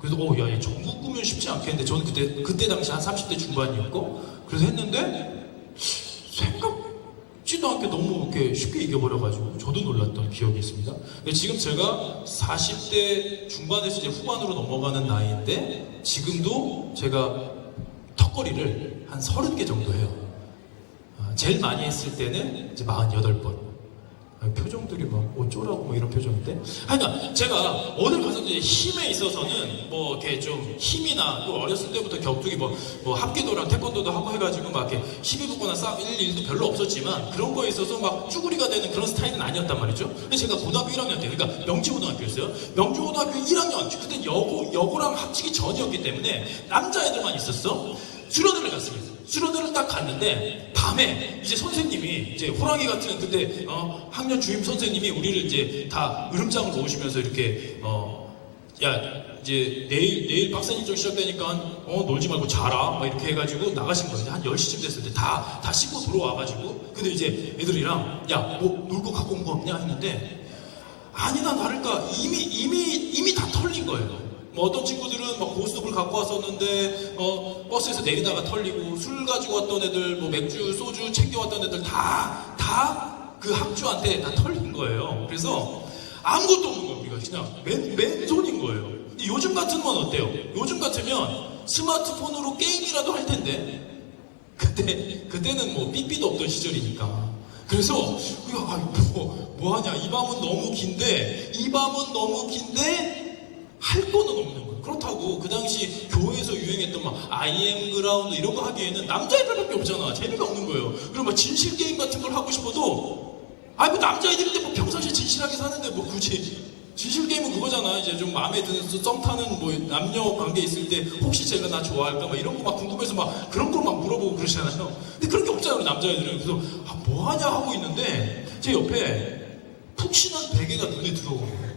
그래서 야, 얘 전국 꾸면 쉽지 않겠는데 저는 그때 당시 한 30대 중반이었고 그래서 했는데 생각지도 않게 너무 이렇게 쉽게 이겨버려가지고 저도 놀랐던 기억이 있습니다. 지금 제가 40대 중반에서 이제 후반으로 넘어가는 나이인데 지금도 제가 턱걸이를 한 30개 정도 해요. 제일 많이 했을 때는 이제 48번. 표정들이 막 어쩌라고 뭐 이런 표정인데 하여간 제가 어딜 가서 이제 힘에 있어서는 뭐 이렇게 좀 힘이나 또 어렸을 때부터 격투기 뭐 합기도랑 태권도도 하고 해가지고 막 이렇게 시비 붙거나 싸울 일도 별로 없었지만 그런 거에 있어서 막 쭈구리가 되는 그런 스타일은 아니었단 말이죠. 근데 제가 고등학교 1학년 때 그러니까 명지고등학교였어요. 명지고등학교 1학년 그때 여고랑 합치기 전이었기 때문에 남자애들만 있었어. 수련회를 갔습니다. 수련회를 딱 갔는데 밤에 이제 선생님이 이제 호랑이 같은 그때 학년 주임 선생님이 우리를 이제 다 으름장을 놓으시면서 이렇게 야 이제 내일 빡센 일정 시작되니까 놀지 말고 자라 막 이렇게 해가지고 나가신 거예요. 한 10시쯤 됐을 때 다 씻고 돌아와가지고. 근데 이제 애들이랑 야 뭐 놀 거 갖고 온 거 없냐 했는데 아니나 다를까 이미 다 털린 거예요. 뭐 어떤 친구들은 막 고스톱을 갖고 왔었는데 버스에서 내리다가 털리고, 술 가지고 왔던 애들 뭐 맥주 소주 챙겨왔던 애들 다 그 학주한테 다 털린 거예요. 그래서 아무것도 없는 거예요. 우리가 그냥 맨손인 거예요. 근데 요즘 같으면 어때요? 요즘 같으면 스마트폰으로 게임이라도 할 텐데 그때는 뭐 삐삐도 없던 시절이니까. 그래서 우리가 뭐 하냐, 이 밤은 너무 긴데 할 거는 없는 거예요. 그렇다고 그 당시 교회에서 유행했던 막 IM 그라운드 이런 거 하기에는 남자애들밖에 없잖아. 재미가 없는 거예요. 그리고 막 진실 게임 같은 걸 하고 싶어도 뭐 남자애들인데 뭐 평상시에 진실하게 사는데 뭐 굳이. 진실 게임은 그거잖아. 이제 좀 마음에 드는 썸 타는 뭐 남녀 관계 있을 때 혹시 쟤가 나 좋아할까 막 이런 거 막 궁금해서 막 그런 걸 막 물어보고 그러시잖아요. 근데 그런 게 없잖아요, 우리 남자애들은. 그래서 뭐 하냐 하고 있는데 제 옆에 푹신한 베개가 눈에 들어오는 거예요.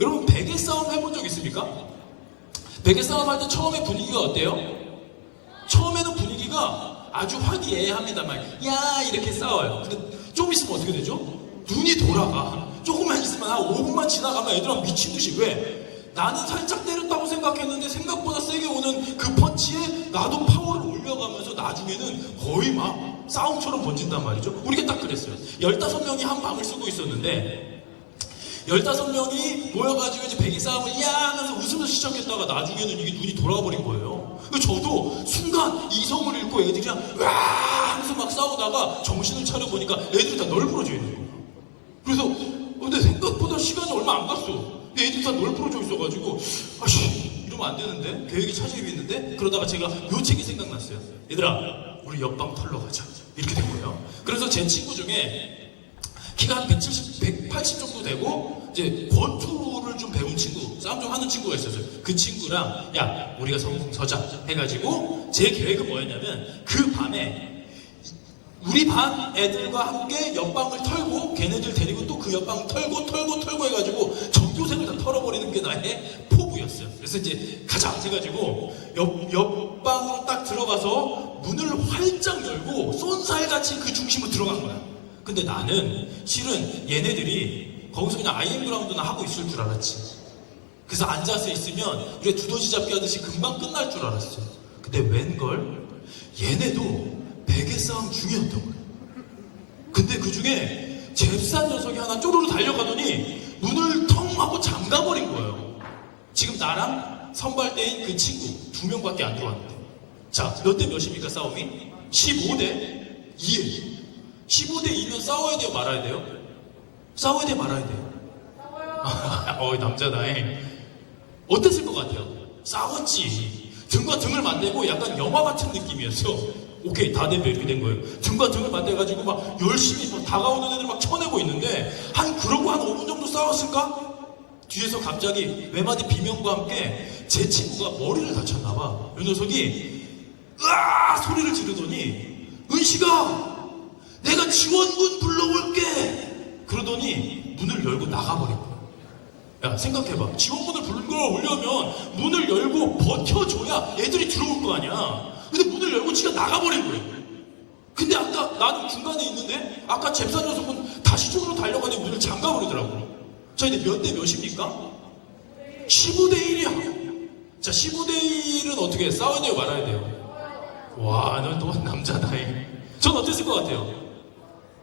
여러분 베개 싸움 해본 적 있습니까? 베개 싸움 할 때 처음에 분위기가 어때요? 처음에는 분위기가 아주 화기애애합니다만 야 이렇게 싸워요. 근데 좀 있으면 어떻게 되죠? 눈이 돌아가. 조금만 있으면 한 5분만 지나가면 애들은 미친 듯이. 왜? 나는 살짝 때렸다고 생각했는데 생각보다 세게 오는 그 펀치에 나도 파워를 올려가면서 나중에는 거의 막 싸움처럼 번진단 말이죠. 우리가 딱 그랬어요. 15명이 한 방을 쓰고 있었는데 15명이 모여가지고 이제 베개 싸움을 야 하면서 웃으면서 시작했다가 나중에는 이게 눈이 돌아가 버린 거예요. 저도 순간 이성을 잃고 애들이랑 와 하면서 막 싸우다가 정신을 차려보니까 애들이 다 널브러져 있는 거예요. 그래서 근데 생각보다 시간이 얼마 안 갔어. 근데 애들이 다 널브러져 있어가지고 이러면 안 되는데, 계획이 차질이있는데. 그러다가 제가 요 책이 생각났어요. 얘들아 우리 옆방 털러 가자 이렇게 된 거예요. 그래서 제 친구 중에 키가 한 170, 180 정도 되고 이제 권투를 좀 배운 친구, 싸움 좀 하는 친구가 있었어요. 그 친구랑 야 우리가 성공 서자 해가지고 제 계획은 뭐였냐면 그 밤에 우리 반 애들과 함께 옆방을 털고 걔네들 데리고 또 그 옆방 털고 해가지고 전교생을 다 털어버리는 게 나의 포부였어요. 그래서 이제 가자 해가지고 옆방으로 딱 들어가서 문을 활짝 열고 쏜살같이 그 중심으로 들어간 거야. 근데 나는 실은 얘네들이 거기서 그냥 IM 그라운드나 하고 있을 줄 알았지. 그래서 앉아서 있으면 우리 두더지 잡기 하듯이 금방 끝날 줄 알았어. 근데 웬걸 얘네도 베개 싸움 중이었던 거예요. 근데 그 중에 잽싼 녀석이 하나 쪼르르 달려가더니 문을 텅 하고 잠가버린 거예요. 지금 나랑 선발대인 그 친구 2명밖에 안 들어왔는데. 자, 몇 대 몇입니까 싸움이? 15대 2예요. 15대 2면 싸워야 돼요, 말아야 돼요? 싸워야 돼, 말아야 돼요? 싸워요. 남자다잉. 어땠을 것 같아요? 싸웠지. 등과 등을 맞대고 약간 영화 같은 느낌이었어. 오케이, 다 대표 이렇게 된 거예요. 등과 등을 맞대가지고 막 열심히 막 다가오는 애들 막 쳐내고 있는데 그러고 한 5분 정도 싸웠을까? 뒤에서 갑자기 외마디 비명과 함께 제 친구가 머리를 다쳤나봐. 이 녀석이 으아 소리를 지르더니 은식아 내가 지원군 불러올게 그러더니 문을 열고 나가버린 거야. 야 생각해봐. 지원군을 불러오려면 문을 열고 버텨줘야 애들이 들어올 거 아니야. 근데 문을 열고 지가 나가버린 거예요. 근데 아까 나는 중간에 있는데 아까 잽싼 녀석은 다시 쪽으로 달려가니 문을 잠가버리더라고요. 자 이제 몇 대 몇입니까? 15대 1이야. 자 15대 1은 어떻게 해? 싸워야 돼요 말아야 돼요? 와 넌 또 남자다잉. 전 어땠을 것 같아요?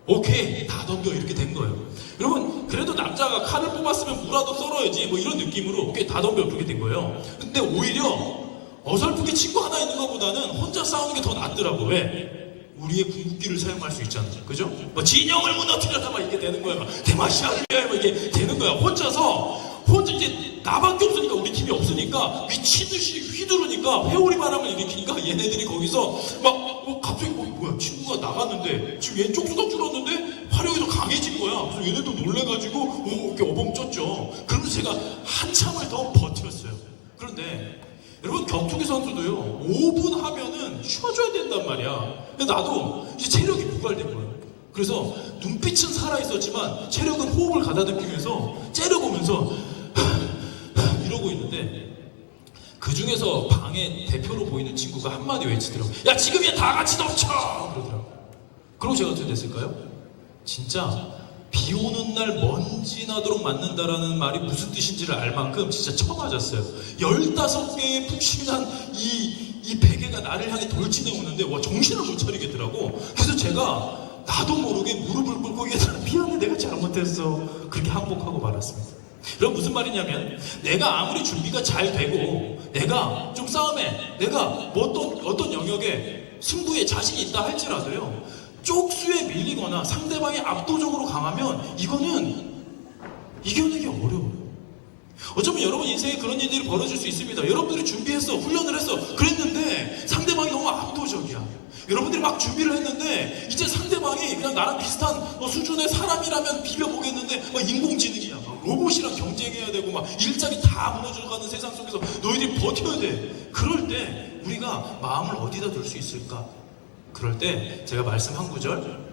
오케이 다 덤벼 이렇게 된 거예요. 여러분 그래도 남자가 칼을 뽑았으면 무라도 썰어야지 뭐 이런 느낌으로 오케이 다 덤벼 그렇게 된 거예요. 근데 오히려 어설프게 친구 하나 있는 것보다는 혼자 싸우는 게 더 낫더라고. 왜? 우리의 궁극기를 사용할 수 있잖아. 그죠? 뭐 진영을 무너뜨려서 막 이렇게 되는 거야. 막 대마시아 뭐 이렇게 되는 거야. 혼자 이제 나밖에 없으니까 우리 팀이 없으니까 미치듯이 휘두르니까 회오리 바람을 일으키니까 얘네들이 거기서 막 갑자기 뭐야 친구가 나갔는데 지금 얘 쪽수가 줄었는데 화력이 더 강해진 거야. 그래서 얘네도 놀래가지고 이렇게 어벙쪘죠. 그러면서 제가 한참을 더 버텼어요. 그런데 여러분 격투기 선수도요 5분 하면은 쉬어줘야 된단 말이야. 근데 나도 이제 체력이 고갈된 거야. 그래서 눈빛은 살아있었지만 체력은 호흡을 가다듬기면서 째려보면서 이러고 있는데 그 중에서 방의 대표로 보이는 친구가 한마디 외치더라고요. 야, 지금이야, 다 같이 덮쳐! 그러더라고요. 그러고 제가 어떻게 됐을까요? 진짜 비 오는 날 먼지 나도록 맞는다라는 말이 무슨 뜻인지를 알 만큼 진짜 쳐맞았어요. 15개의 푹신한 이 베개가 나를 향해 돌진해 오는데 와, 정신을 못 차리겠더라고. 그래서 제가 나도 모르게 무릎을 꿇고 얘들아 미안해, 내가 잘못했어, 그렇게 항복하고 말았습니다. 그럼 무슨 말이냐면, 내가 아무리 준비가 잘 되고 내가 좀 싸움에, 내가 뭐 어떤 영역에 승부에 자신이 있다 할지라도요, 쪽수에 밀리거나 상대방이 압도적으로 강하면 이거는 이겨내기 어려워요. 어쩌면 여러분 인생에 그런 일들이 벌어질 수 있습니다. 여러분들이 준비했어, 훈련을 했어, 그랬는데 상대방이 너무 압도적이야. 여러분들이 막 준비를 했는데 이제 상대방이 그냥 나랑 비슷한 수준의 사람이라면 비벼보겠는데 막 인공지능이야, 막 로봇이랑 경쟁해야 되고 막 일자리 다 무너져가는 세상 속에서 너희들이 버텨야 돼. 그럴 때 우리가 마음을 어디다 둘 수 있을까? 그럴 때 제가 말씀 한 구절,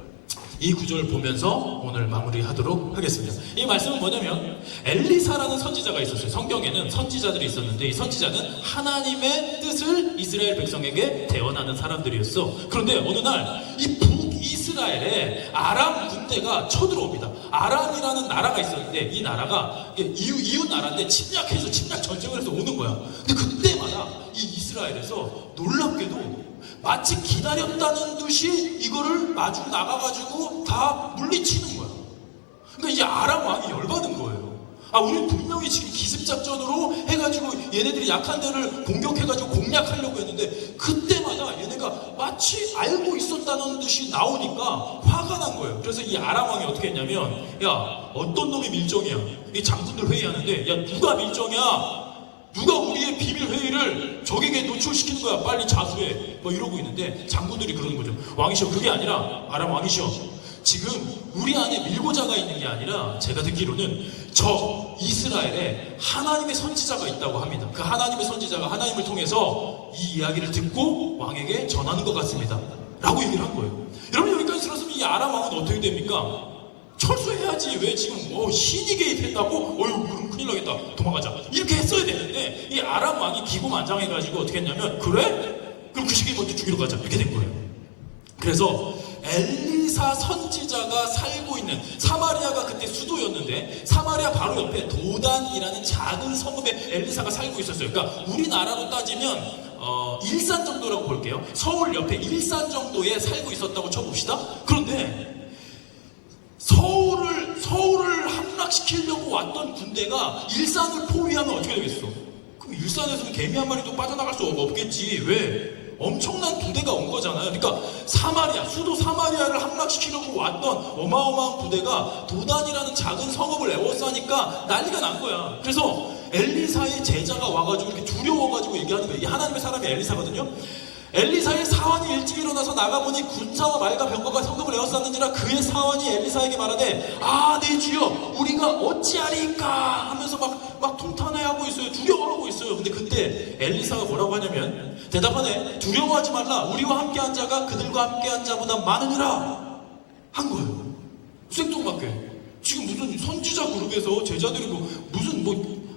이 구절 보면서 오늘 마무리하도록 하겠습니다. 이 말씀은 뭐냐면, 엘리사라는 선지자가 있었어요. 성경에는 선지자들이 있었는데 이 선지자는 하나님의 뜻을 이스라엘 백성에게 대언하는 사람들이었어. 그런데 어느 날 이 북이스라엘에 아람 군대가 쳐들어옵니다. 아람이라는 나라가 있었는데 이 나라가 이웃 나라인데 침략 전쟁을 해서 오는 거야. 근데 그때마다 이 이스라엘에서 놀랍게도 마치 기다렸다는 듯이 이거를 마주 나가가지고 다 물리치는 거야. 그러니까 이제 아람 왕이 열받은 거예요. 아, 우리 분명히 지금 기습작전으로 해가지고 얘네들이 약한 데를 공격해가지고 공략하려고 했는데 그때마다 얘네가 마치 알고 있었다는 듯이 나오니까 화가 난 거예요. 그래서 이 아람 왕이 어떻게 했냐면, 야, 어떤 놈이 밀정이야? 이 장군들 회의하는데, 야, 누가 밀정이야? 누가 우리의 비밀 회의를 적에게 노출시키는 거야? 빨리 자수해. 뭐 이러고 있는데 장군들이 그러는 거죠. 왕이시여, 그게 아니라, 아람 왕이시여, 지금 우리 안에 밀고자가 있는 게 아니라 제가 듣기로는 저 이스라엘에 하나님의 선지자가 있다고 합니다. 그 하나님의 선지자가 하나님을 통해서 이 이야기를 듣고 왕에게 전하는 것 같습니다, 라고 얘기를 한 거예요. 여러분, 여기까지 들었으면 이 아람 왕은 어떻게 됩니까? 철수해야지. 왜 지금 신이 개입했다고? 그럼 큰일 나겠다, 도망가자, 이렇게 했어야 되는데 이 아람 왕이 기고만장해가지고 어떻게 했냐면, 그래? 그럼 그 시기에 먼저 죽이러 가자, 이렇게 된 거예요. 그래서 엘리사 선지자가 살고 있는 사마리아가 그때 수도였는데, 사마리아 바로 옆에 도단이라는 작은 성읍에 엘리사가 살고 있었어요. 그러니까 우리나라로 따지면 일산 정도라고 볼게요. 서울 옆에 일산 정도에 살고 있었다고 쳐봅시다. 그런데 서울을 함락시키려고 왔던 군대가 일산을 포위하면 어떻게 되겠어? 그럼 일산에서는 개미 한 마리도 빠져나갈 수 없겠지. 왜? 엄청난 부대가 온 거잖아요. 그러니까 수도 사마리아를 함락시키려고 왔던 어마어마한 부대가 도단이라는 작은 성읍을 에워싸니까 난리가 난 거야. 그래서 엘리사의 제자가 와가지고 이렇게 두려워가지고 얘기하는 거예요. 이 하나님의 사람이 엘리사거든요. 엘리사의 사환이 일찍 일어나서 나가보니 군사와 말과 병거가 성읍을 에워쌌는지라 그의 사환이 엘리사에게 말하되, 아, 내 주여, 우리가 어찌하리까 하면서 막 통탄해하고 있어요. 두려워하고 있어요. 근데 그때 엘리사가 뭐라고 하냐면, 대답하네. 두려워하지 말라. 우리와 함께한 자가 그들과 함께한 자보다 많으니라 한 거예요. 생뚱맞게. 지금 무슨 선지자 그룹에서 제자들이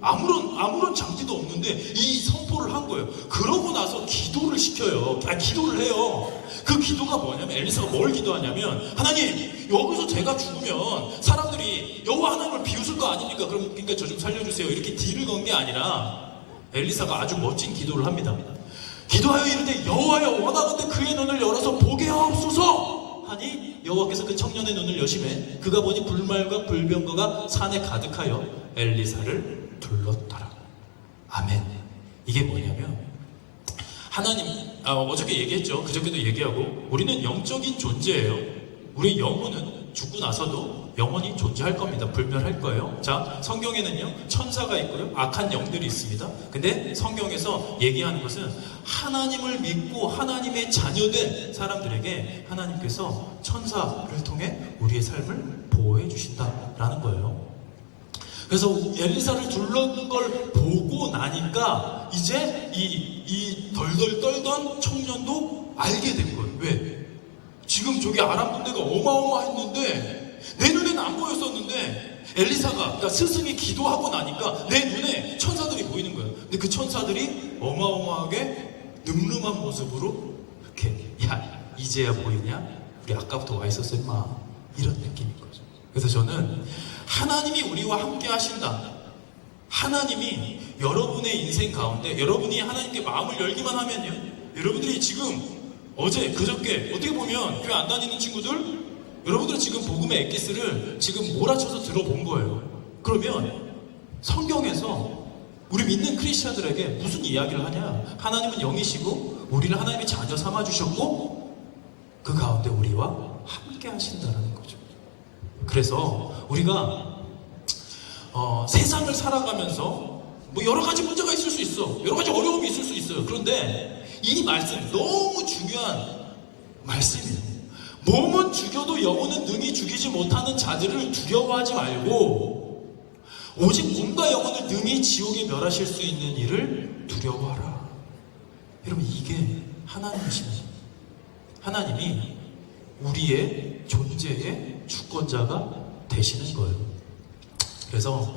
아무런 장비도 없는데 이 선포를 한 거예요. 그러고 나서 기도를 시켜요. 기도를 해요. 그 기도가 뭐냐면, 엘리사가 뭘 기도하냐면, 하나님, 여기서 제가 죽으면 사람들이 여호와 하나님을 비웃을 거 아닙니까? 그러니까 저 좀 살려주세요, 이렇게 딜을 건 게 아니라 엘리사가 아주 멋진 기도를 합니다. 기도하여 이르되, 여호와여, 원하건대 그의 눈을 열어서 보게 하옵소서 하니 여호와께서 그 청년의 눈을 여시매 그가 보니 불말과 불병거가 산에 가득하여 엘리사를 둘렀더라. 아멘. 이게 뭐냐면, 하나님, 어저께 얘기했죠. 그저께도 얘기하고, 우리는 영적인 존재예요. 우리 영혼은 죽고 나서도 영원히 존재할 겁니다. 불멸할 거예요. 자, 성경에는요, 천사가 있고요, 악한 영들이 있습니다. 근데 성경에서 얘기하는 것은 하나님을 믿고 하나님의 자녀된 사람들에게 하나님께서 천사를 통해 우리의 삶을 보호해 주신다라는 거예요. 그래서 엘리사를 둘러는 걸 보고 나니까 이제 이 덜덜 떨던 청년도 알게 된 거예요. 왜? 지금 저기 아람 군대가 어마어마했는데 내 눈에는 안 보였었는데 엘리사가, 그러니까 스승이 기도하고 나니까 내 눈에 천사들이 보이는 거예요. 근데 그 천사들이 어마어마하게 늠름한 모습으로 이렇게 야 이제야 보이냐? 우리 아까부터 와 있었어 임마 이런 느낌인 거죠. 그래서 저는 하나님이 우리와 함께 하신다. 하나님이 여러분의 인생 가운데 여러분이 하나님께 마음을 열기만 하면요, 여러분들이 지금 어제 그저께 어떻게 보면 교회 안 다니는 친구들, 여러분들은 지금 복음의 엑기스를 지금 몰아쳐서 들어본 거예요. 그러면 성경에서 우리 믿는 크리스천들에게 무슨 이야기를 하냐? 하나님은 영이시고 우리를 하나님의 자녀 삼아 주셨고 그 가운데 우리와 함께 하신다는 거죠. 그래서 우리가 세상을 살아가면서 뭐 여러 가지 문제가 있을 수 있어, 여러 가지 어려움이 있을 수 있어요. 그런데 이 말씀 너무 중요한 말씀이에요. 몸은 죽여도 영혼은 능히 죽이지 못하는 자들을 두려워하지 말고 오직 몸과 영혼을 능히 지옥에 멸하실 수 있는 이를 두려워하라. 여러분, 이게 하나님이십니다. 하나님이 우리의 존재의 주권자가 되시는 거예요. 그래서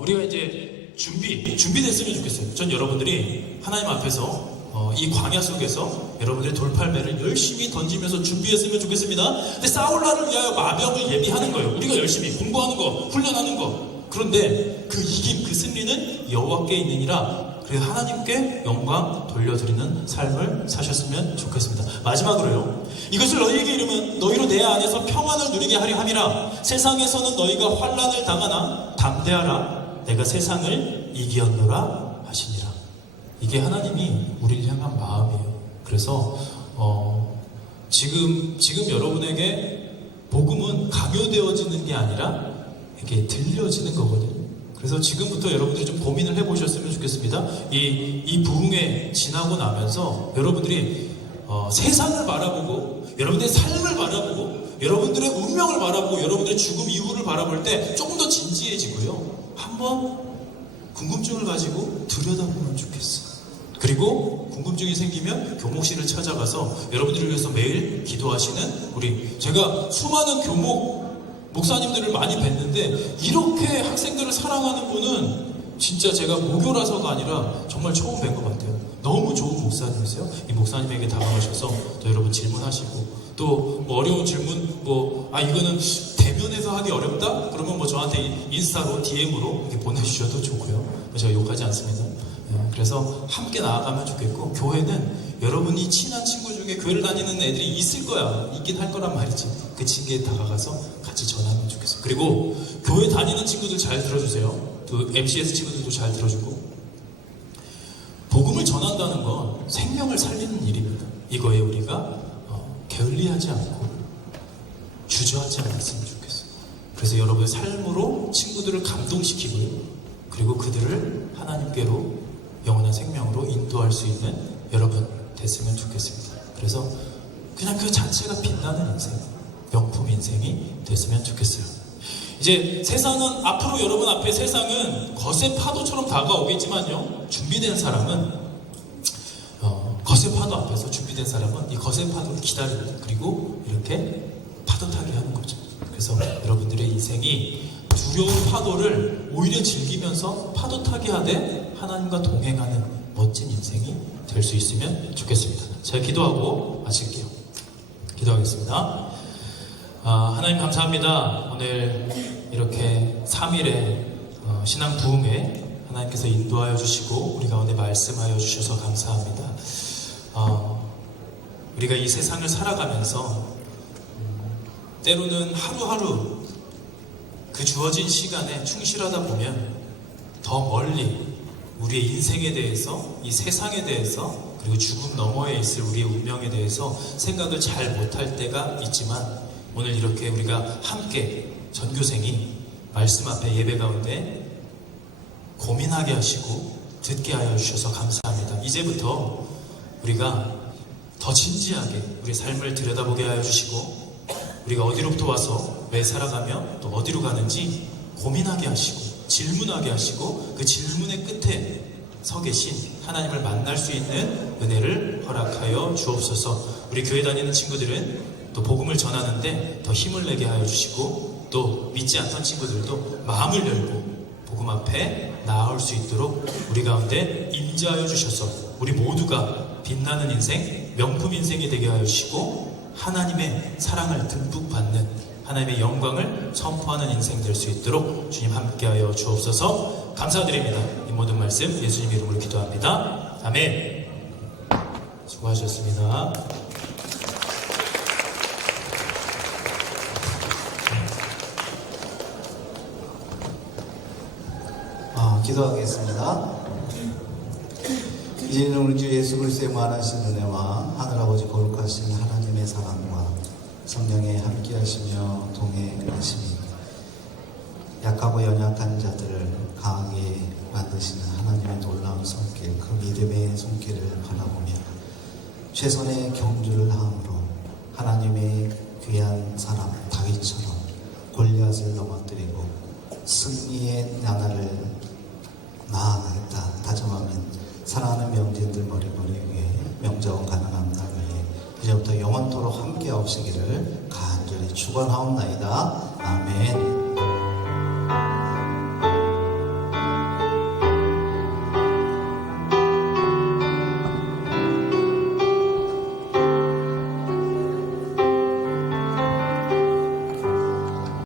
우리가 이제 준비됐으면 좋겠어요. 전 여러분들이 하나님 앞에서 이 광야 속에서 여러분들의 돌팔매를 열심히 던지면서 준비했으면 좋겠습니다. 근데 싸울 날을 위하여 마병을 예비하는 거예요. 우리가 열심히 공부하는 거, 훈련하는 거. 그런데 그 이김, 그 승리는 여호와께 있느니라. 그래서 하나님께 영광 돌려드리는 삶을 사셨으면 좋겠습니다. 마지막으로요, 이것을 너희에게 이르면 너희로 내 안에서 평안을 누리게 하려 함이라. 세상에서는 너희가 환난을 당하나 담대하라. 내가 세상을 이기었노라 하시니라. 이게 하나님이 우리를 향한 마음이에요. 그래서 지금 여러분에게 복음은 강요되어지는 게 아니라 이렇게 들려지는 거거든요. 그래서 지금부터 여러분들이 좀 고민을 해보셨으면 좋겠습니다. 이 부흥에 지나고 나면서 여러분들이 세상을 바라보고 여러분들의 삶을 바라보고 여러분들의 운명을 바라보고 여러분들의 죽음 이후를 바라볼 때 조금 더 진지해지고요, 한번 궁금증을 가지고 들여다보면 좋겠어요. 그리고 궁금증이 생기면 교목실을 찾아가서 여러분들을 위해서 매일 기도하시는 제가 수많은 교목 목사님들을 많이 뵀는데 이렇게 학생들을 사랑하는 분은 진짜 제가 모교라서가 아니라 정말 처음 뵌 것 같아요. 너무 좋은 목사님이세요. 이 목사님에게 다가가셔서 또 여러분 질문하시고 또 뭐 어려운 질문 이거는 대면에서 하기 어렵다? 그러면 저한테 인스타로 DM으로 이렇게 보내주셔도 좋고요. 제가 욕하지 않습니다. 그래서 함께 나아가면 좋겠고, 교회는 여러분이 친한 친구 중에 교회를 다니는 애들이 있을 거야. 있긴 할 거란 말이지. 그 친구에 다가가서 같이 전하면 좋겠어요. 그리고 교회 다니는 친구들 잘 들어주세요. 또 MCS 친구들도 잘 들어주고, 복음을 전한다는 건 생명을 살리는 일입니다. 이거에 우리가 게을리하지 않고 주저하지 않았으면 좋겠어요. 그래서 여러분의 삶으로 친구들을 감동시키고요, 그리고 그들을 하나님께로 영원한 생명으로 인도할 수 있는 여러분 됐으면 좋겠습니다. 그래서 그냥 그 자체가 빛나는 인생, 명품 인생이 됐으면 좋겠어요. 이제 세상은 앞으로 여러분 앞에 세상은 거센 파도처럼 다가오겠지만요, 준비된 사람은 거센 파도 앞에서 준비된 사람은 이 거센 파도를 기다립니다. 그리고 이렇게 파도 타게 하는 거죠. 그래서 여러분들의 인생이 두려운 파도를 오히려 즐기면서 파도 타게 하되 하나님과 동행하는 멋진 인생이 될 수 있으면 좋겠습니다. 제가 기도하고 마칠게요. 기도하겠습니다. 하나님 감사합니다. 오늘 이렇게 3일의 신앙 부흥회 하나님께서 인도하여 주시고 우리 가운데 말씀하여 주셔서 감사합니다. 우리가 이 세상을 살아가면서 때로는 하루하루 그 주어진 시간에 충실하다 보면 더 멀리 우리의 인생에 대해서, 이 세상에 대해서, 그리고 죽음 너머에 있을 우리의 운명에 대해서 생각을 잘 못할 때가 있지만, 오늘 이렇게 우리가 함께 전교생이 말씀 앞에 예배 가운데 고민하게 하시고 듣게 하여 주셔서 감사합니다. 이제부터 우리가 더 진지하게 우리 삶을 들여다보게 하여 주시고, 우리가 어디로부터 와서 왜 살아가며 또 어디로 가는지 고민하게 하시고 질문하게 하시고, 그 질문의 끝에 서 계신 하나님을 만날 수 있는 은혜를 허락하여 주옵소서. 우리 교회 다니는 친구들은 또 복음을 전하는데 더 힘을 내게 하여 주시고, 또 믿지 않던 친구들도 마음을 열고 복음 앞에 나아올 수 있도록 우리 가운데 임재하여 주셔서 우리 모두가 빛나는 인생, 명품 인생이 되게 하여 주시고 하나님의 사랑을 듬뿍 받는 하나님의 영광을 선포하는 인생 될 수 있도록 주님 함께하여 주옵소서. 감사드립니다. 이 모든 말씀 예수님 이름으로 기도합니다. 아멘. 수고하셨습니다. 기도하겠습니다. 이제는 우리 주 예수 그리스도의 무한하신 은혜와 하늘아버지 거룩하신 하나님의 사랑과 성령의 함께하시며 동행하심이 약하고 연약한 자들을 강하게 만드시는 하나님의 놀라운 손길, 그 믿음의 손길을 바라보며 최선의 경주를 하므로 하나님의 귀한 사람 다윗처럼 골리앗을 넘어뜨리고 승리의 나날을 나아가겠다 다짐하면 사랑하는 명진들 머리머리 위에 명작은 가능한 날 위에 이제부터 영원토록 함께 하시기를 간절히 축원하옵나이다. 아멘.